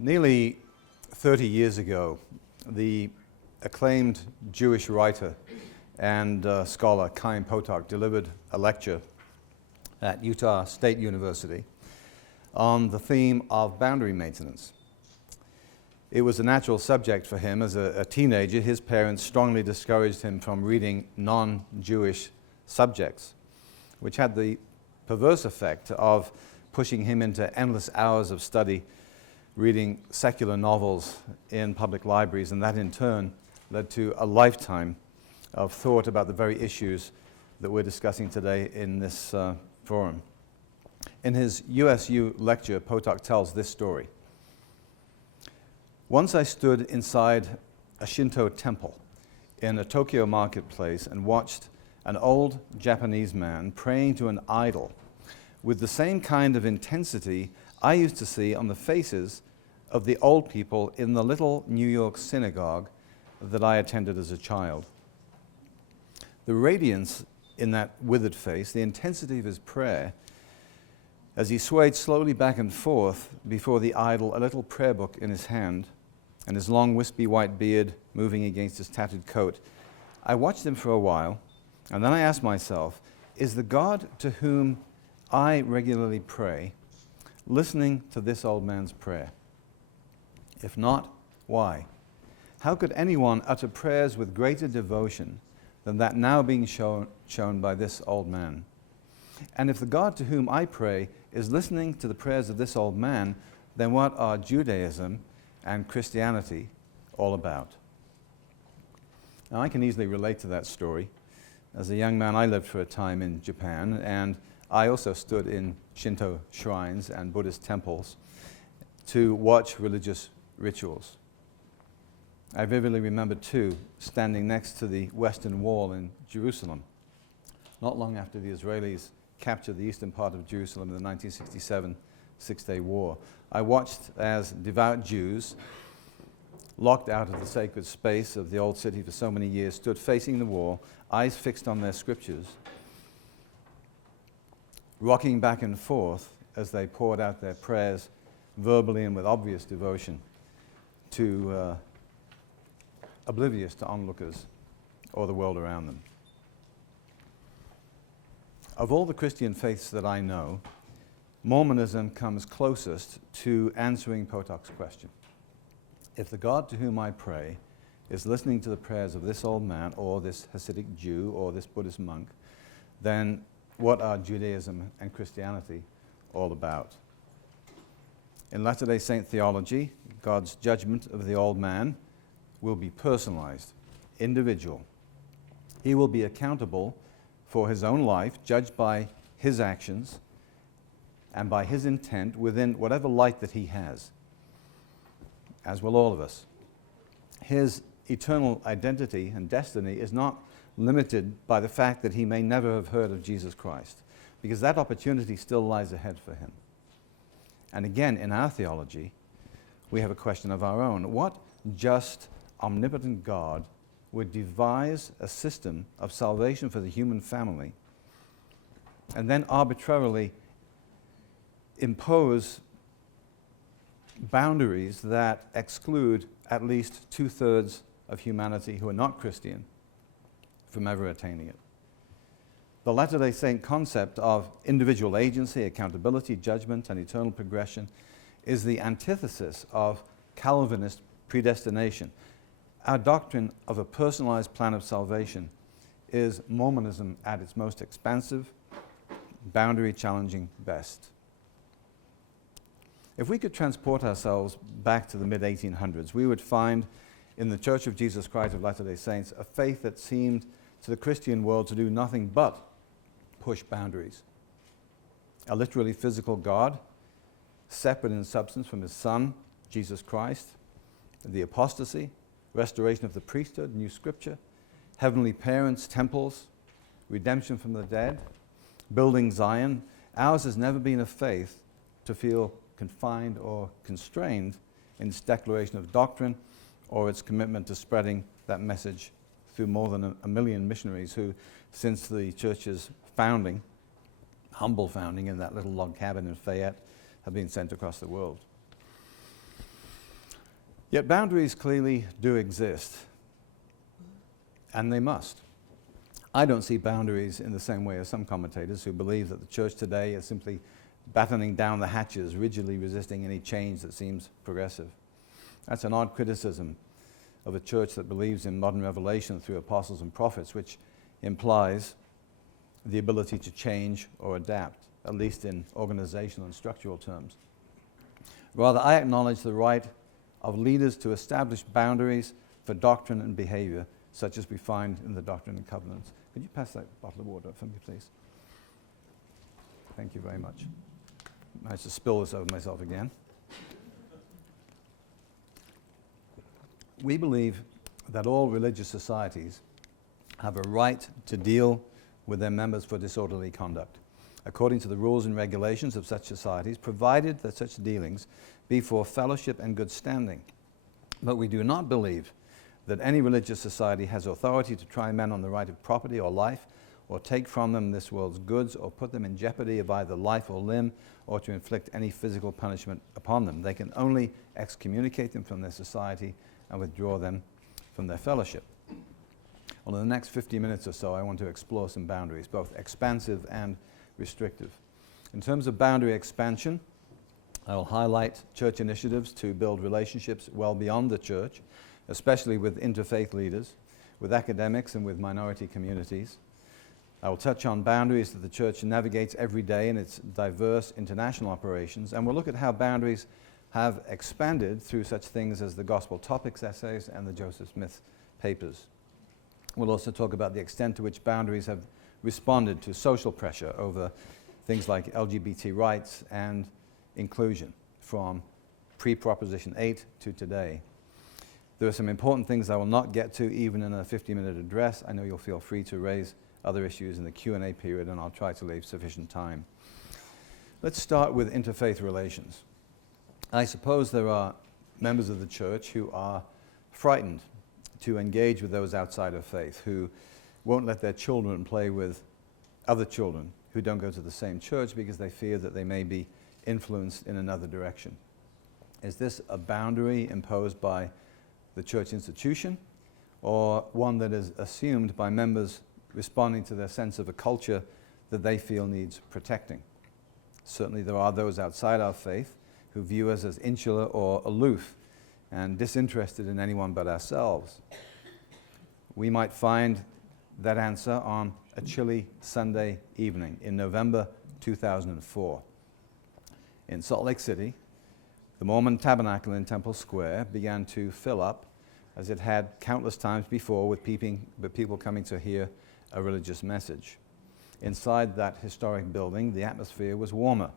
Nearly 30 years ago, the acclaimed Jewish writer and scholar Chaim Potok delivered a lecture at Utah State University on the theme of boundary maintenance. It was a natural subject for him. As a teenager, his parents strongly discouraged him from reading non-Jewish subjects, which had the perverse effect of pushing him into endless hours of study, reading secular novels in public libraries, and that in turn led to a lifetime of thought about the very issues that we're discussing today in this forum. In his USU lecture, Potok tells this story. Once I stood inside a Shinto temple in a Tokyo marketplace and watched an old Japanese man praying to an idol with the same kind of intensity I used to see on the faces of the old people in the little New York synagogue that I attended as a child. The radiance in that withered face, the intensity of his prayer, as he swayed slowly back and forth before the idol, a little prayer book in his hand, and his long wispy white beard moving against his tattered coat, I watched him for a while, and then I asked myself, is the God to whom I regularly pray listening to this old man's prayer? If not, why? How could anyone utter prayers with greater devotion than that now being shown by this old man? And if the God to whom I pray is listening to the prayers of this old man, then what are Judaism and Christianity all about? Now, I can easily relate to that story. As a young man, I lived for a time in Japan, and I also stood in Shinto shrines and Buddhist temples to watch religious rituals. I vividly remember, too, standing next to the Western Wall in Jerusalem, not long after the Israelis captured the eastern part of Jerusalem in the 1967 Six-Day War. I watched as devout Jews, locked out of the sacred space of the old city for so many years, stood facing the wall, eyes fixed on their scriptures, rocking back and forth as they poured out their prayers verbally and with obvious devotion to oblivious to onlookers or the world around them. Of all the Christian faiths that I know, Mormonism comes closest to answering Potok's question. If the God to whom I pray is listening to the prayers of this old man or this Hasidic Jew or this Buddhist monk, then what are Judaism and Christianity all about? In Latter-day Saint theology, God's judgment of the old man will be personalized, individual. He will be accountable for his own life, judged by his actions and by his intent within whatever light that he has, as will all of us. His eternal identity and destiny is not limited by the fact that he may never have heard of Jesus Christ, because that opportunity still lies ahead for him. And again, in our theology, we have a question of our own. What just, omnipotent God would devise a system of salvation for the human family and then arbitrarily impose boundaries that exclude at least 2/3 of humanity who are not Christian from ever attaining it? The Latter-day Saint concept of individual agency, accountability, judgment, and eternal progression is the antithesis of Calvinist predestination. Our doctrine of a personalized plan of salvation is Mormonism at its most expansive, boundary-challenging best. If we could transport ourselves back to the mid-1800s, we would find in the Church of Jesus Christ of Latter-day Saints a faith that seemed to the Christian world to do nothing but push boundaries. A literally physical God, separate in substance from his Son, Jesus Christ, the apostasy, restoration of the priesthood, new scripture, heavenly parents, temples, redemption from the dead, building Zion. Ours has never been a faith to feel confined or constrained in its declaration of doctrine or its commitment to spreading that message through more than a million missionaries who, since the church's founding, humble founding in that little log cabin in Fayette, have been sent across the world. Yet boundaries clearly do exist, and they must. I don't see boundaries in the same way as some commentators who believe that the church today is simply battening down the hatches, rigidly resisting any change that seems progressive. That's an odd criticism of a church that believes in modern revelation through apostles and prophets, which implies the ability to change or adapt, at least in organizational and structural terms. Rather, I acknowledge the right of leaders to establish boundaries for doctrine and behavior, such as we find in the Doctrine and Covenants. Could you pass that bottle of water for me, please? Thank you very much. I managed to spill this over myself again. We believe that all religious societies have a right to deal with their members for disorderly conduct, according to the rules and regulations of such societies, provided that such dealings be for fellowship and good standing. But we do not believe that any religious society has authority to try men on the right of property or life, or take from them this world's goods, or put them in jeopardy of either life or limb, or to inflict any physical punishment upon them. They can only excommunicate them from their society and withdraw them from their fellowship. Well, in the next 50 minutes or so, I want to explore some boundaries, both expansive and restrictive. In terms of boundary expansion, I will highlight church initiatives to build relationships well beyond the church, especially with interfaith leaders, with academics, and with minority communities. I will touch on boundaries that the church navigates every day in its diverse international operations, and we'll look at how boundaries have expanded through such things as the Gospel Topics essays and the Joseph Smith papers. We'll also talk about the extent to which boundaries have responded to social pressure over things like LGBT rights and inclusion from pre-Proposition 8 to today. There are some important things I will not get to even in a 50-minute address. I know you'll feel free to raise other issues in the Q&A period, and I'll try to leave sufficient time. Let's start with interfaith relations. I suppose there are members of the church who are frightened to engage with those outside of faith, who won't let their children play with other children who don't go to the same church because they fear that they may be influenced in another direction. Is this a boundary imposed by the church institution, or one that is assumed by members responding to their sense of a culture that they feel needs protecting? Certainly there are those outside our faith who view us as insular or aloof and disinterested in anyone but ourselves. We might find that answer on a chilly Sunday evening in November 2004. In Salt Lake City, the Mormon Tabernacle in Temple Square began to fill up, as it had countless times before, with people coming to hear a religious message. Inside that historic building, the atmosphere was warmer,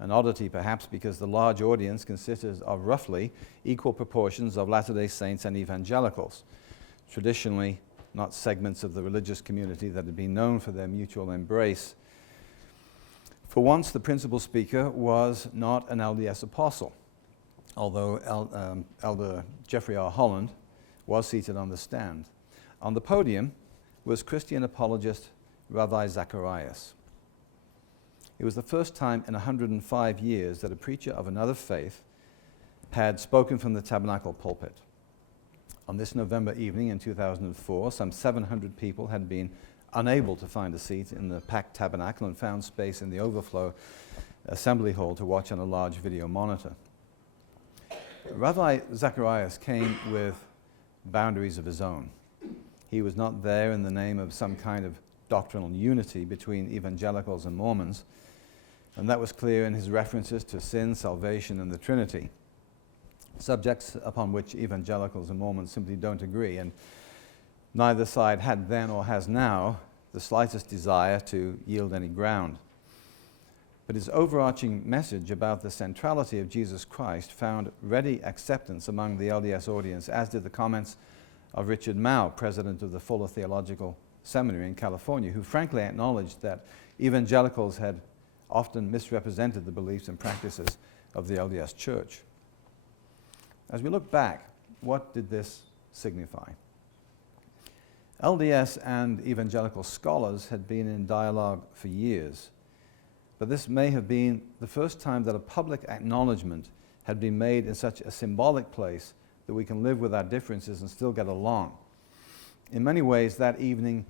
an oddity perhaps because the large audience consisted of roughly equal proportions of Latter-day Saints and evangelicals, traditionally not segments of the religious community that had been known for their mutual embrace. For once, the principal speaker was not an LDS apostle, although Elder Jeffrey R. Holland was seated on the stand. On the podium was Christian apologist Rabbi Zacharias. It was the first time in 105 years that a preacher of another faith had spoken from the tabernacle pulpit. On this November evening in 2004, some 700 people had been unable to find a seat in the packed tabernacle and found space in the overflow assembly hall to watch on a large video monitor. Rabbi Zacharias came with boundaries of his own. He was not there in the name of some kind of doctrinal unity between evangelicals and Mormons, and that was clear in his references to sin, salvation, and the Trinity, subjects upon which evangelicals and Mormons simply don't agree, and neither side had then or has now the slightest desire to yield any ground. But his overarching message about the centrality of Jesus Christ found ready acceptance among the LDS audience, as did the comments of Richard Mao, president of the Fuller Theological Seminary in California, who frankly acknowledged that evangelicals had often misrepresented the beliefs and practices of the LDS Church. As we look back, what did this signify? LDS and evangelical scholars had been in dialogue for years, but this may have been the first time that a public acknowledgement had been made in such a symbolic place that we can live with our differences and still get along. In many ways, that evening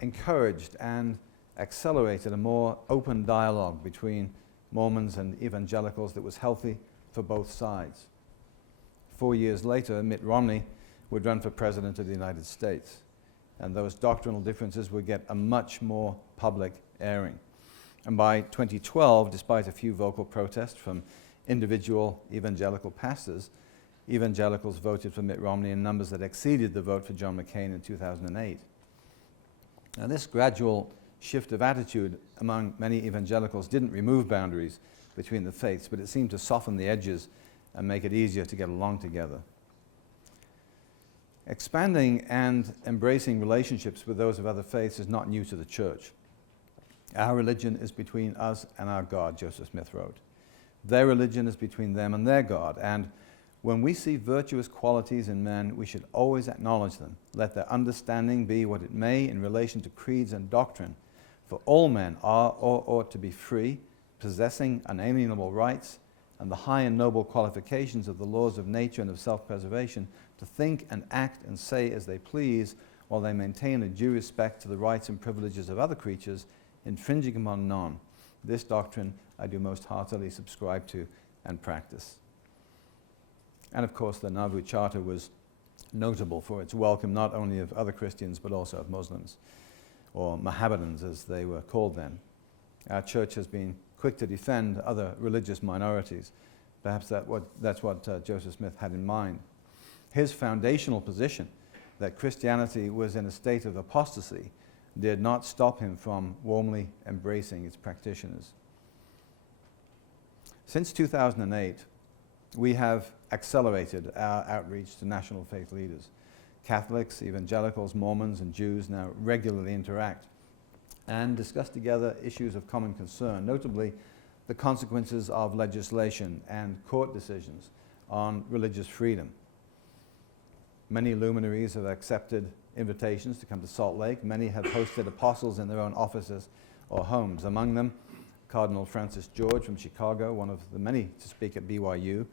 encouraged and accelerated a more open dialogue between Mormons and evangelicals that was healthy for both sides. 4 years later, Mitt Romney would run for president of the United States, and those doctrinal differences would get a much more public airing. And by 2012, despite a few vocal protests from individual evangelical pastors, evangelicals voted for Mitt Romney in numbers that exceeded the vote for John McCain in 2008. Now, this gradual shift of attitude among many evangelicals didn't remove boundaries between the faiths, but it seemed to soften the edges and make it easier to get along together. Expanding and embracing relationships with those of other faiths is not new to the church. Our religion is between us and our God, Joseph Smith wrote. Their religion is between them and their God, and when we see virtuous qualities in men, we should always acknowledge them. Let their understanding be what it may in relation to creeds and doctrine. For all men are or ought to be free, possessing unalienable rights and the high and noble qualifications of the laws of nature and of self-preservation, to think and act and say as they please, while they maintain a due respect to the rights and privileges of other creatures, infringing upon none. This doctrine I do most heartily subscribe to and practice. And of course, the Nauvoo Charter was notable for its welcome not only of other Christians but also of Muslims, or Mohammedans as they were called then. Our church has been quick to defend other religious minorities. Perhaps that's what Joseph Smith had in mind. His foundational position that Christianity was in a state of apostasy did not stop him from warmly embracing its practitioners. Since 2008, we have accelerated our outreach to national faith leaders. Catholics, evangelicals, Mormons, and Jews now regularly interact and discuss together issues of common concern, notably the consequences of legislation and court decisions on religious freedom. Many luminaries have accepted invitations to come to Salt Lake. Many have hosted apostles in their own offices or homes. Among them, Cardinal Francis George from Chicago, one of the many to speak at BYU.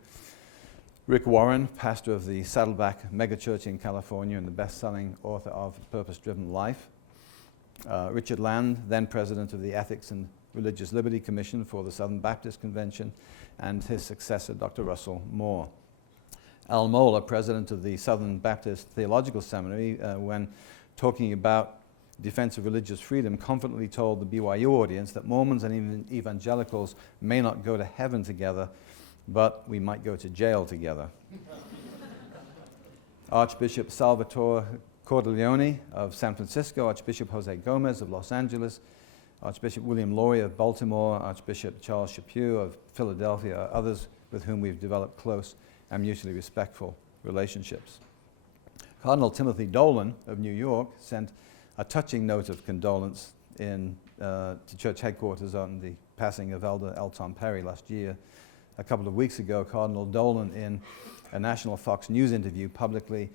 Rick Warren, pastor of the Saddleback megachurch in California and the best-selling author of Purpose-Driven Life. Richard Land, then president of the Ethics and Religious Liberty Commission for the Southern Baptist Convention, and his successor, Dr. Russell Moore. Al Mohler, president of the Southern Baptist Theological Seminary, when talking about defense of religious freedom, confidently told the BYU audience that Mormons and even evangelicals may not go to heaven together, but we might go to jail together. Archbishop Salvatore Cordileone of San Francisco, Archbishop Jose Gomez of Los Angeles, Archbishop William Laurie of Baltimore, Archbishop Charles Chaput of Philadelphia are others with whom we've developed close and mutually respectful relationships. Cardinal Timothy Dolan of New York sent a touching note of condolence to church headquarters on the passing of Elder L. Tom Perry last year. A couple of weeks ago, Cardinal Dolan, in a national Fox News interview, publicly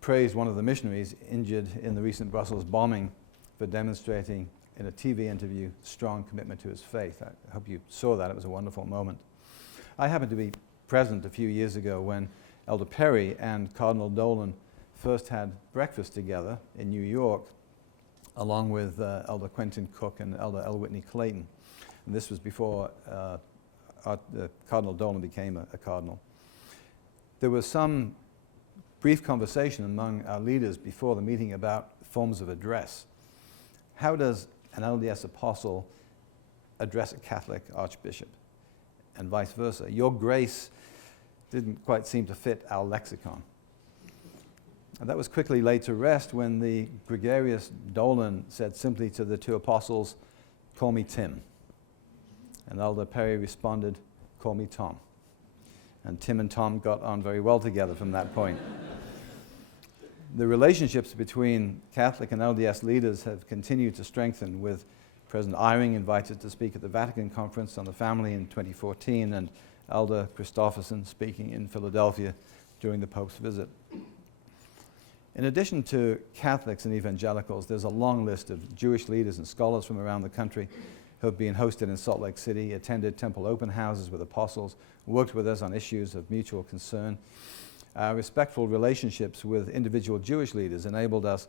praised one of the missionaries injured in the recent Brussels bombing for demonstrating in a TV interview strong commitment to his faith. I hope you saw that. It was a wonderful moment. I happened to be present a few years ago when Elder Perry and Cardinal Dolan first had breakfast together in New York, along with Elder Quentin Cook and Elder L. Whitney Clayton. And this was before Cardinal Dolan became a cardinal. There was some brief conversation among our leaders before the meeting about forms of address. How does an LDS apostle address a Catholic archbishop? And vice versa. Your grace didn't quite seem to fit our lexicon. And that was quickly laid to rest when the gregarious Dolan said simply to the two apostles, "Call me Tim." And Elder Perry responded, "Call me Tom." And Tim and Tom got on very well together from that point. The relationships between Catholic and LDS leaders have continued to strengthen, with President Eyring invited to speak at the Vatican Conference on the Family in 2014, and Elder Christofferson speaking in Philadelphia during the Pope's visit. In addition to Catholics and evangelicals, there's a long list of Jewish leaders and scholars from around the country who have been hosted in Salt Lake City, attended temple open houses with apostles, worked with us on issues of mutual concern. Our respectful relationships with individual Jewish leaders enabled us,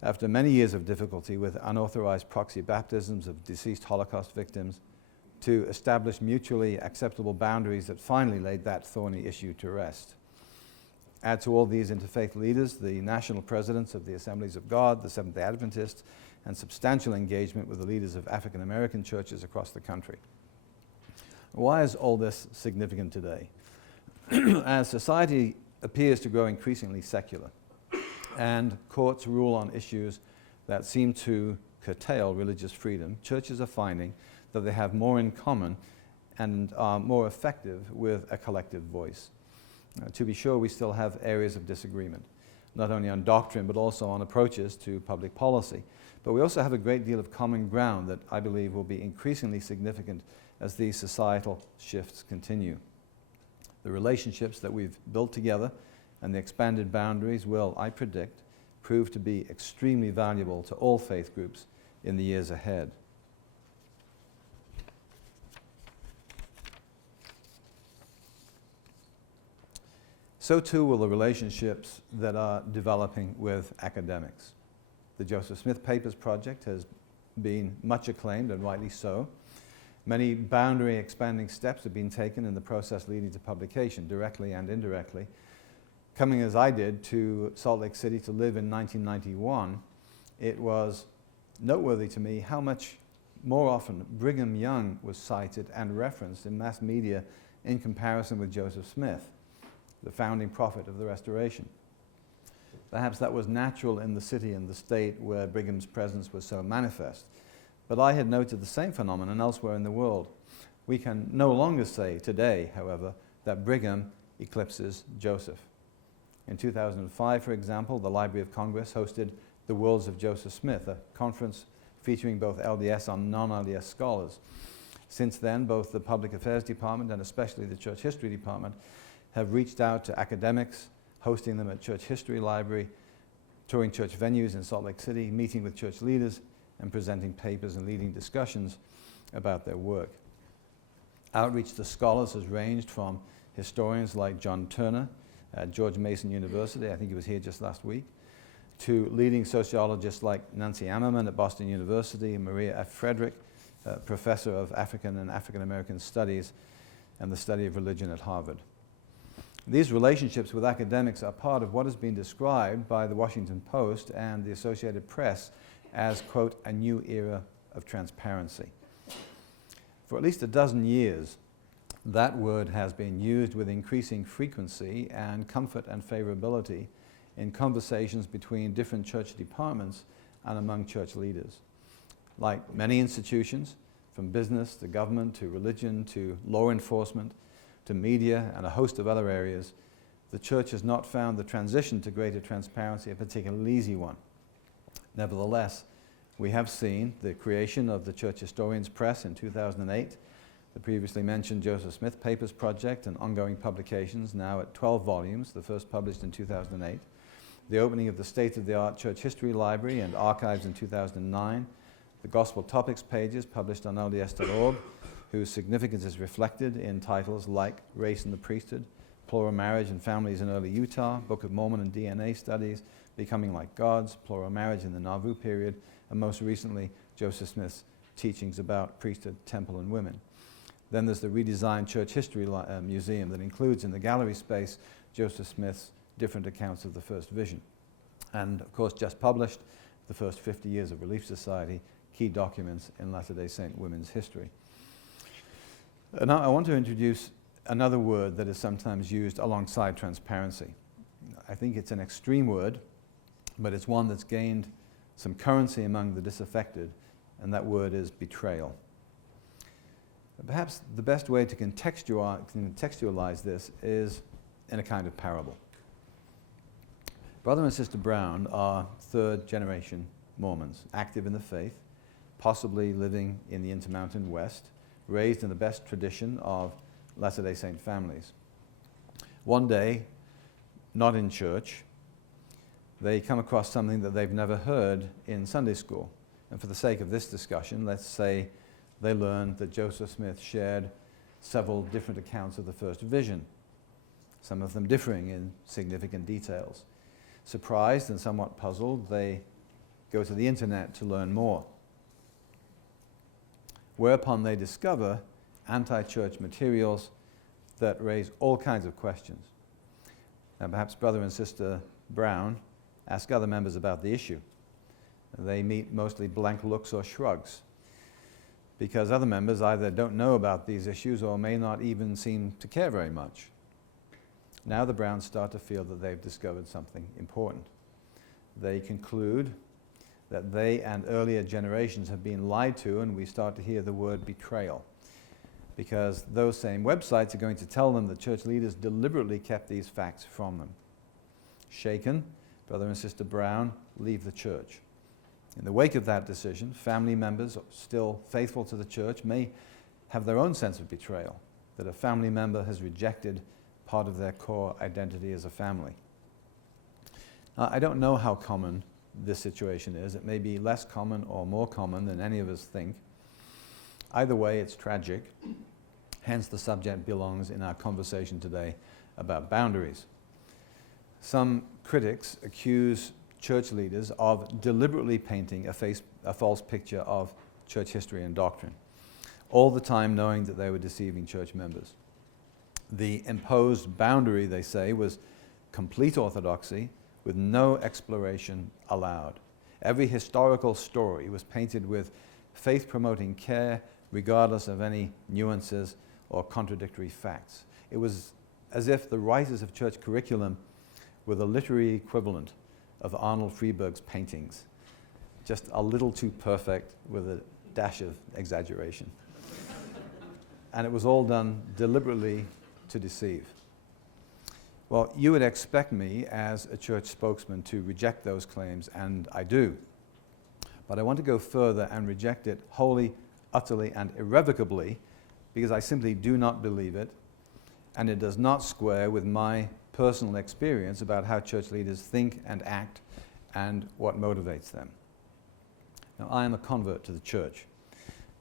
after many years of difficulty with unauthorized proxy baptisms of deceased Holocaust victims, to establish mutually acceptable boundaries that finally laid that thorny issue to rest. Add to all these interfaith leaders the national presidents of the Assemblies of God, the Seventh-day Adventists, and substantial engagement with the leaders of African American churches across the country. Why is all this significant today? As society appears to grow increasingly secular, and courts rule on issues that seem to curtail religious freedom, churches are finding that they have more in common and are more effective with a collective voice. To be sure, we still have areas of disagreement, not only on doctrine but also on approaches to public policy. But we also have a great deal of common ground that I believe will be increasingly significant as these societal shifts continue. The relationships that we've built together and the expanded boundaries will, I predict, prove to be extremely valuable to all faith groups in the years ahead. So too will the relationships that are developing with academics. The Joseph Smith Papers Project has been much acclaimed, and rightly so. Many boundary expanding steps have been taken in the process leading to publication, directly and indirectly. Coming as I did to Salt Lake City to live in 1991, it was noteworthy to me how much more often Brigham Young was cited and referenced in mass media in comparison with Joseph Smith, the founding prophet of the Restoration. Perhaps that was natural in the city and the state where Brigham's presence was so manifest. But I had noted the same phenomenon elsewhere in the world. We can no longer say today, however, that Brigham eclipses Joseph. In 2005, for example, the Library of Congress hosted the Worlds of Joseph Smith, a conference featuring both LDS and non-LDS scholars. Since then, both the Public Affairs Department and especially the Church History Department have reached out to academics, hosting them at Church History Library, touring church venues in Salt Lake City, meeting with church leaders, and presenting papers and leading discussions about their work. Outreach to scholars has ranged from historians like John Turner at George Mason University, I think he was here just last week, to leading sociologists like Nancy Ammerman at Boston University and Maria F. Frederick, professor of African and African American Studies and the study of religion at Harvard. These relationships with academics are part of what has been described by the Washington Post and the Associated Press as, quote, a new era of transparency. For at least a dozen years, that word has been used with increasing frequency and comfort and favorability in conversations between different church departments and among church leaders. Like many institutions, from business to government to religion to law enforcement to media and a host of other areas, the church has not found the transition to greater transparency a particularly easy one. Nevertheless, we have seen the creation of the Church Historians Press in 2008, the previously mentioned Joseph Smith Papers Project and ongoing publications now at 12 volumes, the first published in 2008, the opening of the state-of-the-art Church History Library and Archives in 2009, the Gospel Topics pages published on LDS.org, whose significance is reflected in titles like Race and the Priesthood, Plural Marriage and Families in Early Utah, Book of Mormon and DNA Studies, Becoming Like Gods, Plural Marriage in the Nauvoo Period, and most recently, Joseph Smith's teachings about priesthood, temple, and women. Then there's the redesigned Church History Museum that includes in the gallery space Joseph Smith's different accounts of the first vision. And of course, just published, the first 50 years of Relief Society, key documents in Latter-day Saint women's history. Now I want to introduce another word that is sometimes used alongside transparency. I think it's an extreme word, but it's one that's gained some currency among the disaffected, and that word is betrayal. Perhaps the best way to contextualize this is in a kind of parable. Brother and Sister Brown are third-generation Mormons, active in the faith, possibly living in the Intermountain West, raised in the best tradition of Latter-day Saint families. One day, not in church, they come across something that they've never heard in Sunday school. And for the sake of this discussion, let's say they learned that Joseph Smith shared several different accounts of the first vision. some of them differing in significant details. Surprised and somewhat puzzled, they go to the internet to learn more, whereupon they discover anti-church materials that raise all kinds of questions. Now, perhaps Brother and Sister Brown ask other members about the issue. They meet mostly blank looks or shrugs, because other members either don't know about these issues or may not even seem to care very much. Now the Browns start to feel that they've discovered something important. They conclude that they and earlier generations have been lied to, and we start to hear the word betrayal, because those same websites are going to tell them that church leaders deliberately kept these facts from them. Shaken, Brother and Sister Brown leave the church. In the wake of that decision, family members still faithful to the church may have their own sense of betrayal, that a family member has rejected part of their core identity as a family. Now, I don't know how common this situation is. It may be less common or more common than any of us think. Either way, it's tragic. Hence, the subject belongs in our conversation today about boundaries. Some critics accuse church leaders of deliberately painting a false picture of church history and doctrine, all the time knowing that they were deceiving church members. The imposed boundary, they say, was complete orthodoxy with no exploration allowed. Every historical story was painted with faith-promoting care, regardless of any nuances or contradictory facts. It was as if the writers of church curriculum were the literary equivalent of Arnold Friedberg's paintings, just a little too perfect with a dash of exaggeration. And it was all done deliberately to deceive. Well, you would expect me as a church spokesman to reject those claims, and I do. But I want to go further and reject it wholly, utterly, and irrevocably, because I simply do not believe it, and it does not square with my personal experience about how church leaders think and act and what motivates them. Now, I am a convert to the church.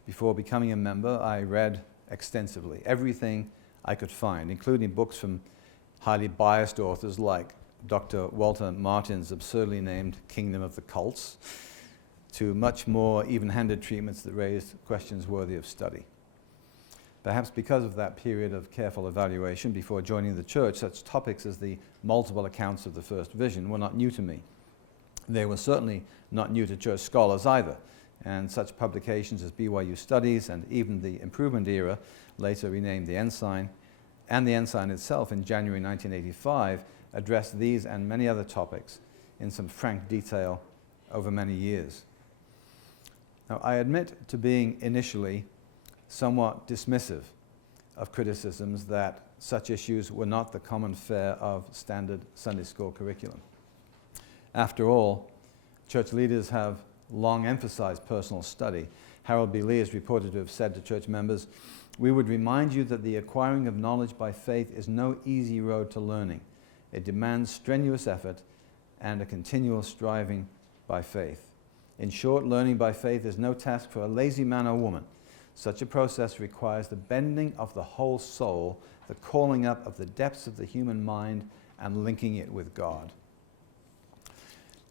Before becoming a member, I read extensively everything I could find, including books from highly biased authors like Dr. Walter Martin's absurdly named Kingdom of the Cults, to much more even-handed treatments that raised questions worthy of study. Perhaps because of that period of careful evaluation before joining the church, such topics as the multiple accounts of the first vision were not new to me. They were certainly not new to church scholars either, and such publications as BYU Studies and even the Improvement Era, later renamed the Ensign, and the Ensign itself in January 1985, addressed these and many other topics in some frank detail over many years. Now, I admit to being initially somewhat dismissive of criticisms that such issues were not the common fare of standard Sunday school curriculum. After all, church leaders have long emphasized personal study. Harold B. Lee is reported to have said to church members, "We would remind you that the acquiring of knowledge by faith is no easy road to learning. It demands strenuous effort and a continual striving by faith. In short, learning by faith is no task for a lazy man or woman. Such a process requires the bending of the whole soul, the calling up of the depths of the human mind, and linking it with God."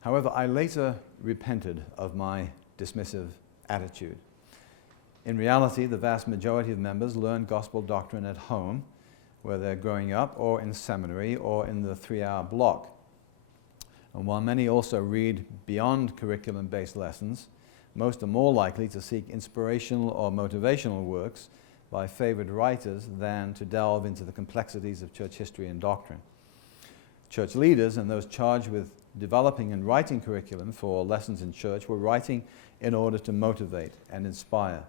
However, I later repented of my dismissive attitude. In reality, the vast majority of members learn gospel doctrine at home, where they're growing up, or in seminary, or in the 3-hour block. And while many also read beyond curriculum-based lessons, most are more likely to seek inspirational or motivational works by favored writers than to delve into the complexities of church history and doctrine. Church leaders and those charged with developing and writing curriculum for lessons in church were writing in order to motivate and inspire.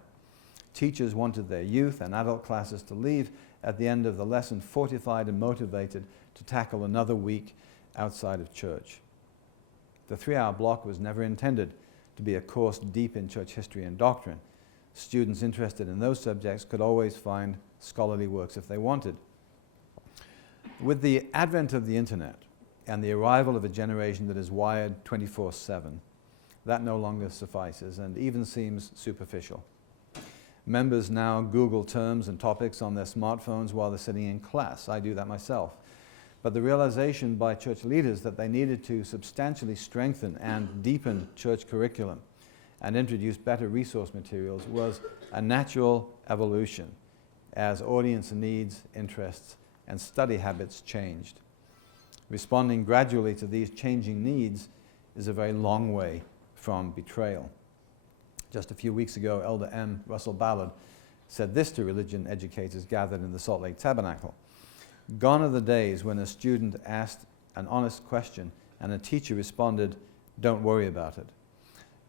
Teachers wanted their youth and adult classes to leave at the end of the lesson fortified and motivated to tackle another week outside of church. The 3-hour block was never intended to be a course deep in church history and doctrine. Students interested in those subjects could always find scholarly works if they wanted. With the advent of the internet and the arrival of a generation that is wired 24/7, that no longer suffices and even seems superficial. Members now Google terms and topics on their smartphones while they're sitting in class. I do that myself. but the realization by church leaders that they needed to substantially strengthen and deepen church curriculum and introduce better resource materials was a natural evolution as audience needs, interests, and study habits changed. Responding gradually to these changing needs is a very long way from betrayal. Just a few weeks ago, Elder M. Russell Ballard said this to religion educators gathered in the Salt Lake Tabernacle: "Gone are the days when a student asked an honest question and a teacher responded, 'Don't worry about it.'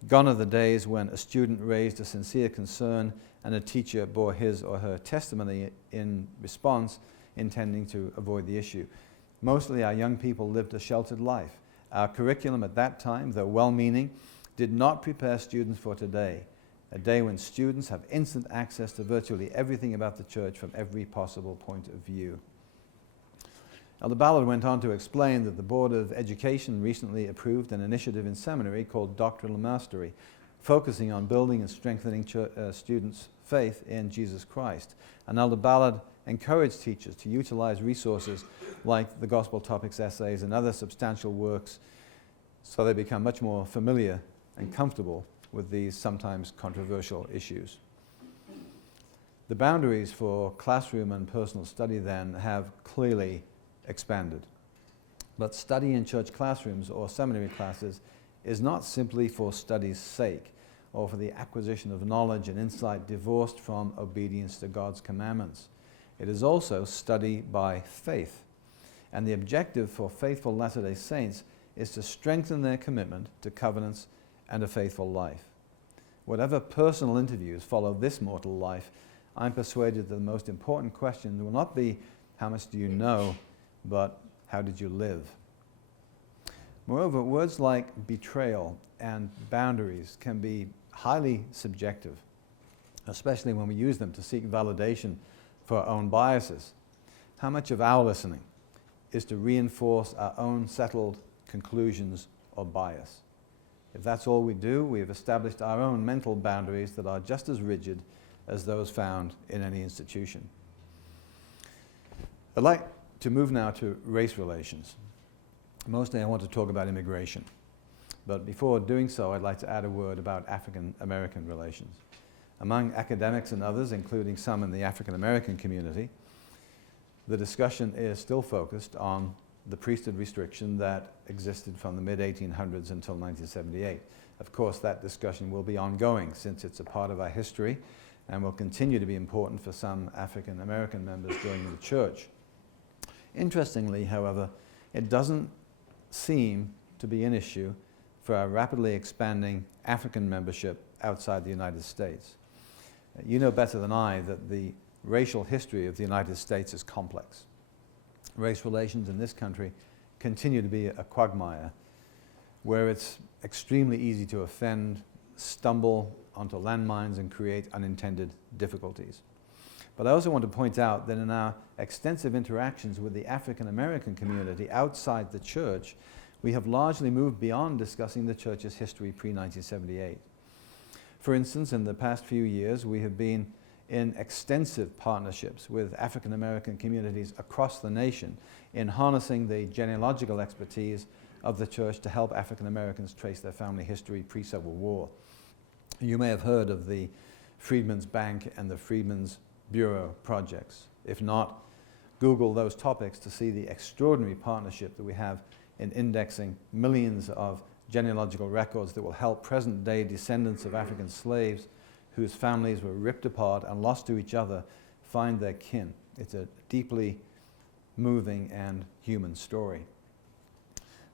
Gone are the days when a student raised a sincere concern and a teacher bore his or her testimony in response, intending to avoid the issue. Mostly our young people lived a sheltered life. Our curriculum at that time, though well-meaning, did not prepare students for today, a day when students have instant access to virtually everything about the church from every possible point of view." Elder Ballard went on to explain that the Board of Education recently approved an initiative in seminary called Doctrinal Mastery, focusing on building and strengthening students' faith in Jesus Christ. And Elder Ballard encouraged teachers to utilize resources like the Gospel Topics essays and other substantial works so they become much more familiar and comfortable with these sometimes controversial issues. The boundaries for classroom and personal study then have clearly expanded. But study in church classrooms or seminary classes is not simply for study's sake or for the acquisition of knowledge and insight divorced from obedience to God's commandments. It is also study by faith. And the objective for faithful Latter-day Saints is to strengthen their commitment to covenants and a faithful life. Whatever personal interviews follow this mortal life, I'm persuaded that the most important question will not be, how much do you know, but how did you live? Moreover, words like betrayal and boundaries can be highly subjective, especially when we use them to seek validation for our own biases. How much of our listening is to reinforce our own settled conclusions or bias? If that's all we do, we have established our own mental boundaries that are just as rigid as those found in any institution. I'd like to move now to race relations. Mostly I want to talk about immigration. But before doing so, I'd like to add a word about African-American relations. Among academics and others, including some in the African-American community, the discussion is still focused on the priesthood restriction that existed from the mid-1800s until 1978. Of course, that discussion will be ongoing since it's a part of our history and will continue to be important for some African-American members joining the church. Interestingly, however, it doesn't seem to be an issue for our rapidly expanding African membership outside the United States. You know better than I that the racial history of the United States is complex. Race relations in this country continue to be a quagmire where it's extremely easy to offend, stumble onto landmines, and create unintended difficulties. But I also want to point out that in our extensive interactions with the African American community outside the church, we have largely moved beyond discussing the church's history pre-1978. For instance, in the past few years, we have been in extensive partnerships with African American communities across the nation in harnessing the genealogical expertise of the church to help African Americans trace their family history pre-Civil War. You may have heard of the Freedmen's Bank and the Freedmen's Bureau projects. If not, Google those topics to see the extraordinary partnership that we have in indexing millions of genealogical records that will help present-day descendants of African slaves whose families were ripped apart and lost to each other find their kin. It's a deeply moving and human story.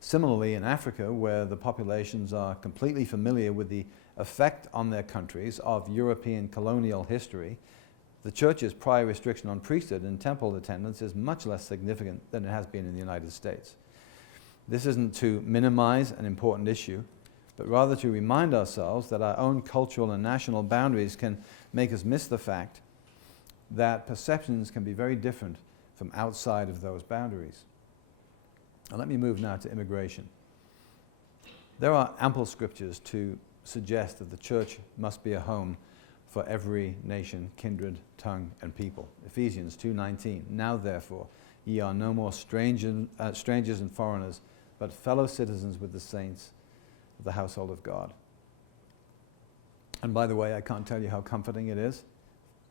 Similarly, in Africa, where the populations are completely familiar with the effect on their countries of European colonial history, the church's prior restriction on priesthood and temple attendance is much less significant than it has been in the United States. This isn't to minimize an important issue, but rather to remind ourselves that our own cultural and national boundaries can make us miss the fact that perceptions can be very different from outside of those boundaries. Now let me move now to immigration. There are ample scriptures to suggest that the church must be a home for every nation, kindred, tongue, and people. Ephesians 2:19, now therefore, Ye are no more strangers and foreigners, but fellow citizens with the saints of the household of God. And by the way, I can't tell you how comforting it is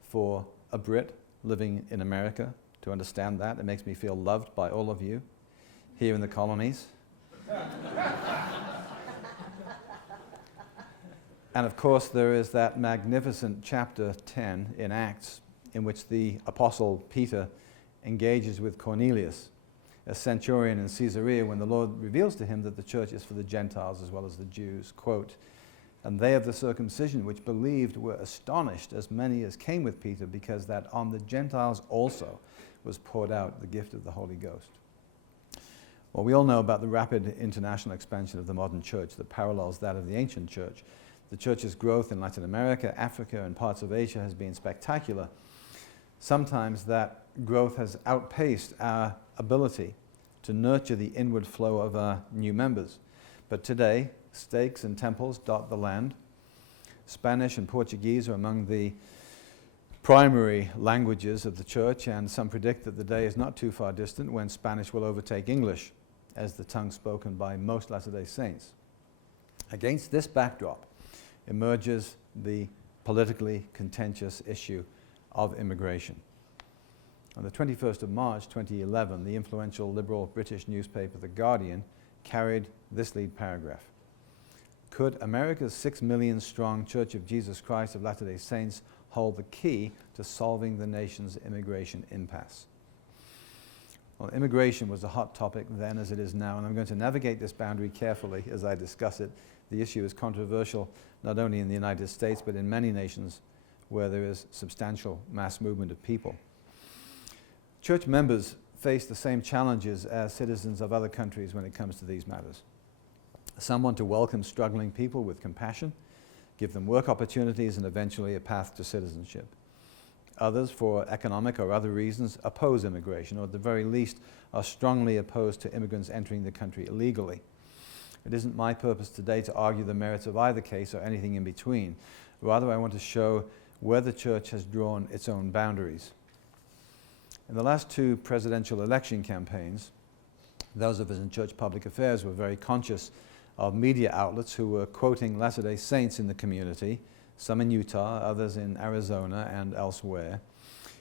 for a Brit living in America to understand that. It makes me feel loved by all of you here in the colonies. And of course, there is that magnificent chapter 10 in Acts in which the Apostle Peter engages with Cornelius, a centurion in Caesarea, when the Lord reveals to him that the church is for the Gentiles as well as the Jews. Quote, "And they of the circumcision which believed were astonished, as many as came with Peter, because that on the Gentiles also was poured out the gift of the Holy Ghost." Well, we all know about the rapid international expansion of the modern church that parallels that of the ancient church. The church's growth in Latin America, Africa, and parts of Asia has been spectacular. Sometimes that growth has outpaced our ability to nurture the inward flow of our new members. But today, stakes and temples dot the land. Spanish and Portuguese are among the primary languages of the church, and some predict that the day is not too far distant when Spanish will overtake English as the tongue spoken by most Latter-day Saints. Against this backdrop emerges the politically contentious issue of immigration. On the 21st of March 2011, the influential liberal British newspaper The Guardian carried this lead paragraph: "Could America's 6 million strong Church of Jesus Christ of Latter-day Saints hold the key to solving the nation's immigration impasse?" Well, immigration was a hot topic then as it is now, and I'm going to navigate this boundary carefully as I discuss it. The issue is controversial not only in the United States, but in many nations where there is substantial mass movement of people. Church members face the same challenges as citizens of other countries when it comes to these matters. Some want to welcome struggling people with compassion, give them work opportunities, and eventually a path to citizenship. Others, for economic or other reasons, oppose immigration, or at the very least are strongly opposed to immigrants entering the country illegally. It isn't my purpose today to argue the merits of either case or anything in between. Rather, I want to show where the church has drawn its own boundaries. In the last two presidential election campaigns, those of us in church public affairs were very conscious of media outlets who were quoting Latter-day Saints in the community, some in Utah, others in Arizona and elsewhere,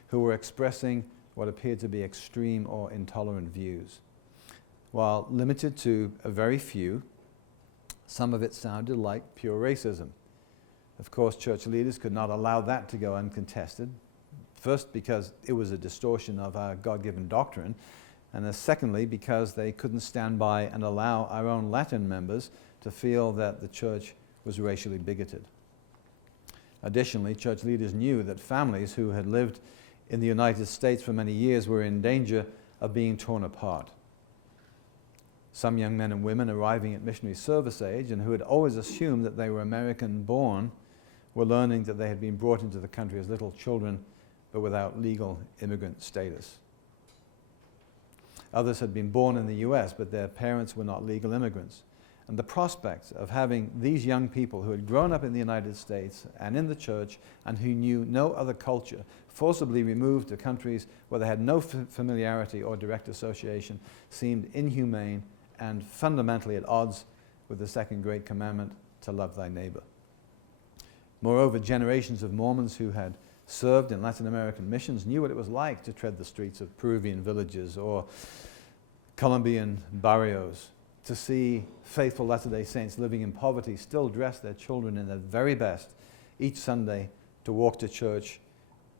who were expressing what appeared to be extreme or intolerant views. While limited to a very few, some of it sounded like pure racism. Of course, church leaders could not allow that to go uncontested. First, because it was a distortion of our God-given doctrine, and then secondly, because they couldn't stand by and allow our own Latin members to feel that the church was racially bigoted. Additionally, church leaders knew that families who had lived in the United States for many years were in danger of being torn apart. Some young men and women arriving at missionary service age and who had always assumed that they were American-born were learning that they had been brought into the country as little children but without legal immigrant status. Others had been born in the US, but their parents were not legal immigrants. And the prospect of having these young people who had grown up in the United States and in the church and who knew no other culture forcibly removed to countries where they had no familiarity or direct association seemed inhumane and fundamentally at odds with the second great commandment, to love thy neighbor. Moreover, generations of Mormons who had served in Latin American missions knew what it was like to tread the streets of Peruvian villages or Colombian barrios, to see faithful Latter-day Saints living in poverty still dress their children in their very best each Sunday to walk to church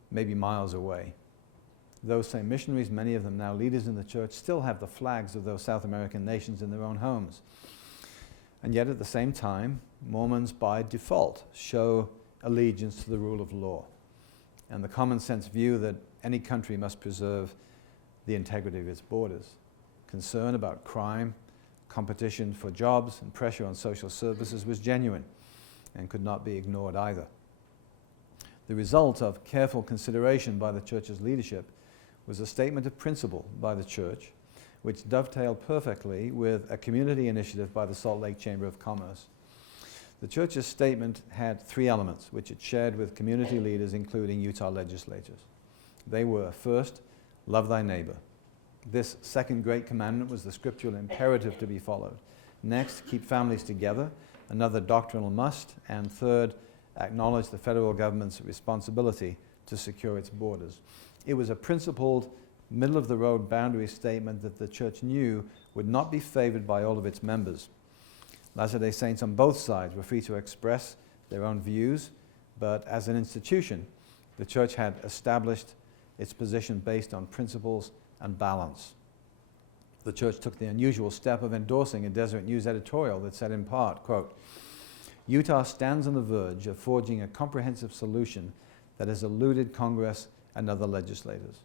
maybe miles away. Those same missionaries, many of them now leaders in the church, still have the flags of those South American nations in their own homes. And yet at the same time, Mormons by default show allegiance to the rule of law and the common sense view that any country must preserve the integrity of its borders. Concern about crime, competition for jobs, and pressure on social services was genuine and could not be ignored either. The result of careful consideration by the church's leadership was a statement of principle by the church, which dovetailed perfectly with a community initiative by the Salt Lake Chamber of Commerce. The church's statement had three elements, which it shared with community leaders, including Utah legislators. They were, first, love thy neighbor. This second great commandment was the scriptural imperative to be followed. Next, keep families together, another doctrinal must. And third, acknowledge the federal government's responsibility to secure its borders. It was a principled, middle-of-the-road boundary statement that the church knew would not be favored by all of its members. Latter-day Saints on both sides were free to express their own views, but as an institution, the church had established its position based on principles and balance. The church took the unusual step of endorsing a Deseret News editorial that said in part, quote, "Utah stands on the verge of forging a comprehensive solution that has eluded Congress and other legislatures.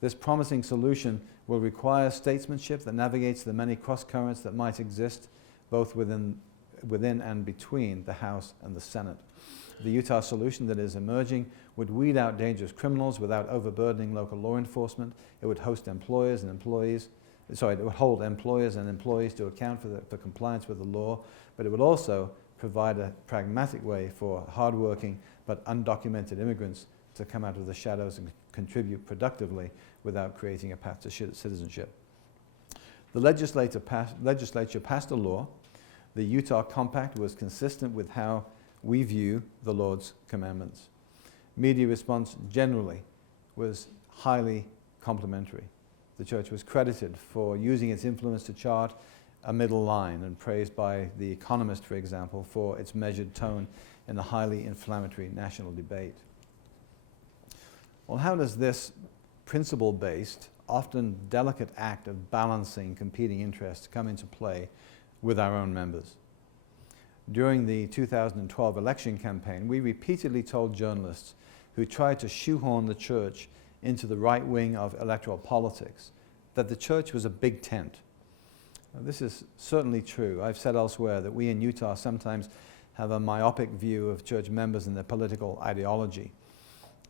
This promising solution will require statesmanship that navigates the many cross-currents that might exist both within and between the House and the Senate. The Utah solution that is emerging would weed out dangerous criminals without overburdening local law enforcement. It would hold employers and employees to account for compliance with the law, but it would also provide a pragmatic way for hardworking but undocumented immigrants to come out of the shadows and contribute productively without creating a path to citizenship." The legislature passed a law. The Utah Compact was consistent with how we view the Lord's commandments. Media response generally was highly complimentary. The church was credited for using its influence to chart a middle line and praised by The Economist, for example, for its measured tone in a highly inflammatory national debate. Well, how does this principle-based, often delicate act of balancing competing interests come into play with our own members? During the 2012 election campaign, we repeatedly told journalists who tried to shoehorn the church into the right wing of electoral politics that the church was a big tent. Now, this is certainly true. I've said elsewhere that we in Utah sometimes have a myopic view of church members and their political ideology.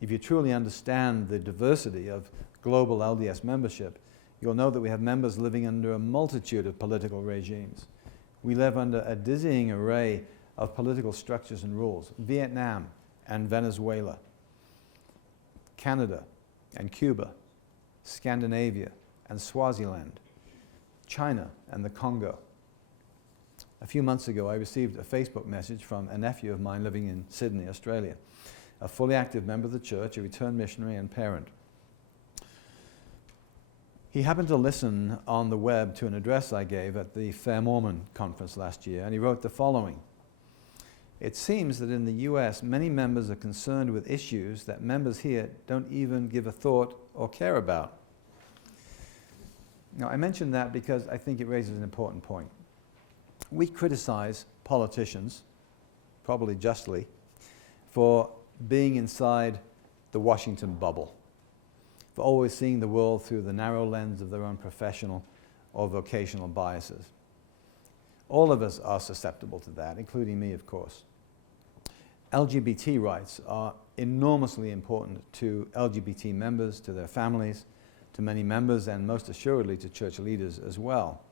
If you truly understand the diversity of global LDS membership, you'll know that we have members living under a multitude of political regimes. We live under a dizzying array of political structures and rules: Vietnam and Venezuela, Canada and Cuba, Scandinavia and Swaziland, China and the Congo. A few months ago, I received a Facebook message from a nephew of mine living in Sydney, Australia, a fully active member of the church, a returned missionary and parent. He happened to listen on the web to an address I gave at the Fair Mormon conference last year, and he wrote the following: "It seems that in the US, many members are concerned with issues that members here don't even give a thought or care about." Now, I mention that because I think it raises an important point. We criticize politicians, probably justly, for being inside the Washington bubble, for always seeing the world through the narrow lens of their own professional or vocational biases. All of us are susceptible to that, including me, of course. LGBT rights are enormously important to LGBT members, to their families, to many members, and most assuredly to church leaders as well.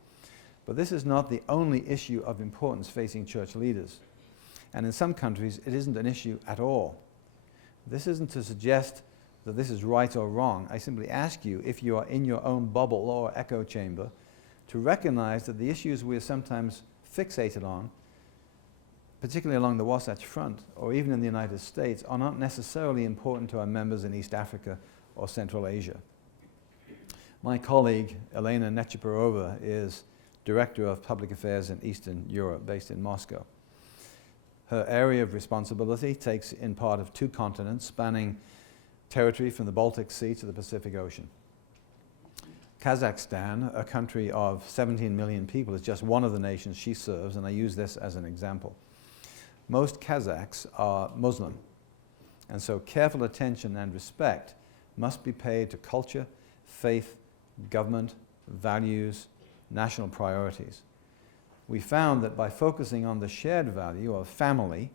But this is not the only issue of importance facing church leaders. And in some countries, it isn't an issue at all. This isn't to suggest that this is right or wrong. I simply ask you, if you are in your own bubble or echo chamber, to recognize that the issues we are sometimes fixated on, particularly along the Wasatch Front or even in the United States, are not necessarily important to our members in East Africa or Central Asia. My colleague, Elena Necheparova, is Director of Public Affairs in Eastern Europe, based in Moscow. Her area of responsibility takes in part of two continents, spanning territory from the Baltic Sea to the Pacific Ocean. Kazakhstan, a country of 17 million people, is just one of the nations she serves, and I use this as an example. Most Kazakhs are Muslim, and so careful attention and respect must be paid to culture, faith, government, values, national priorities. We found that by focusing on the shared value of family,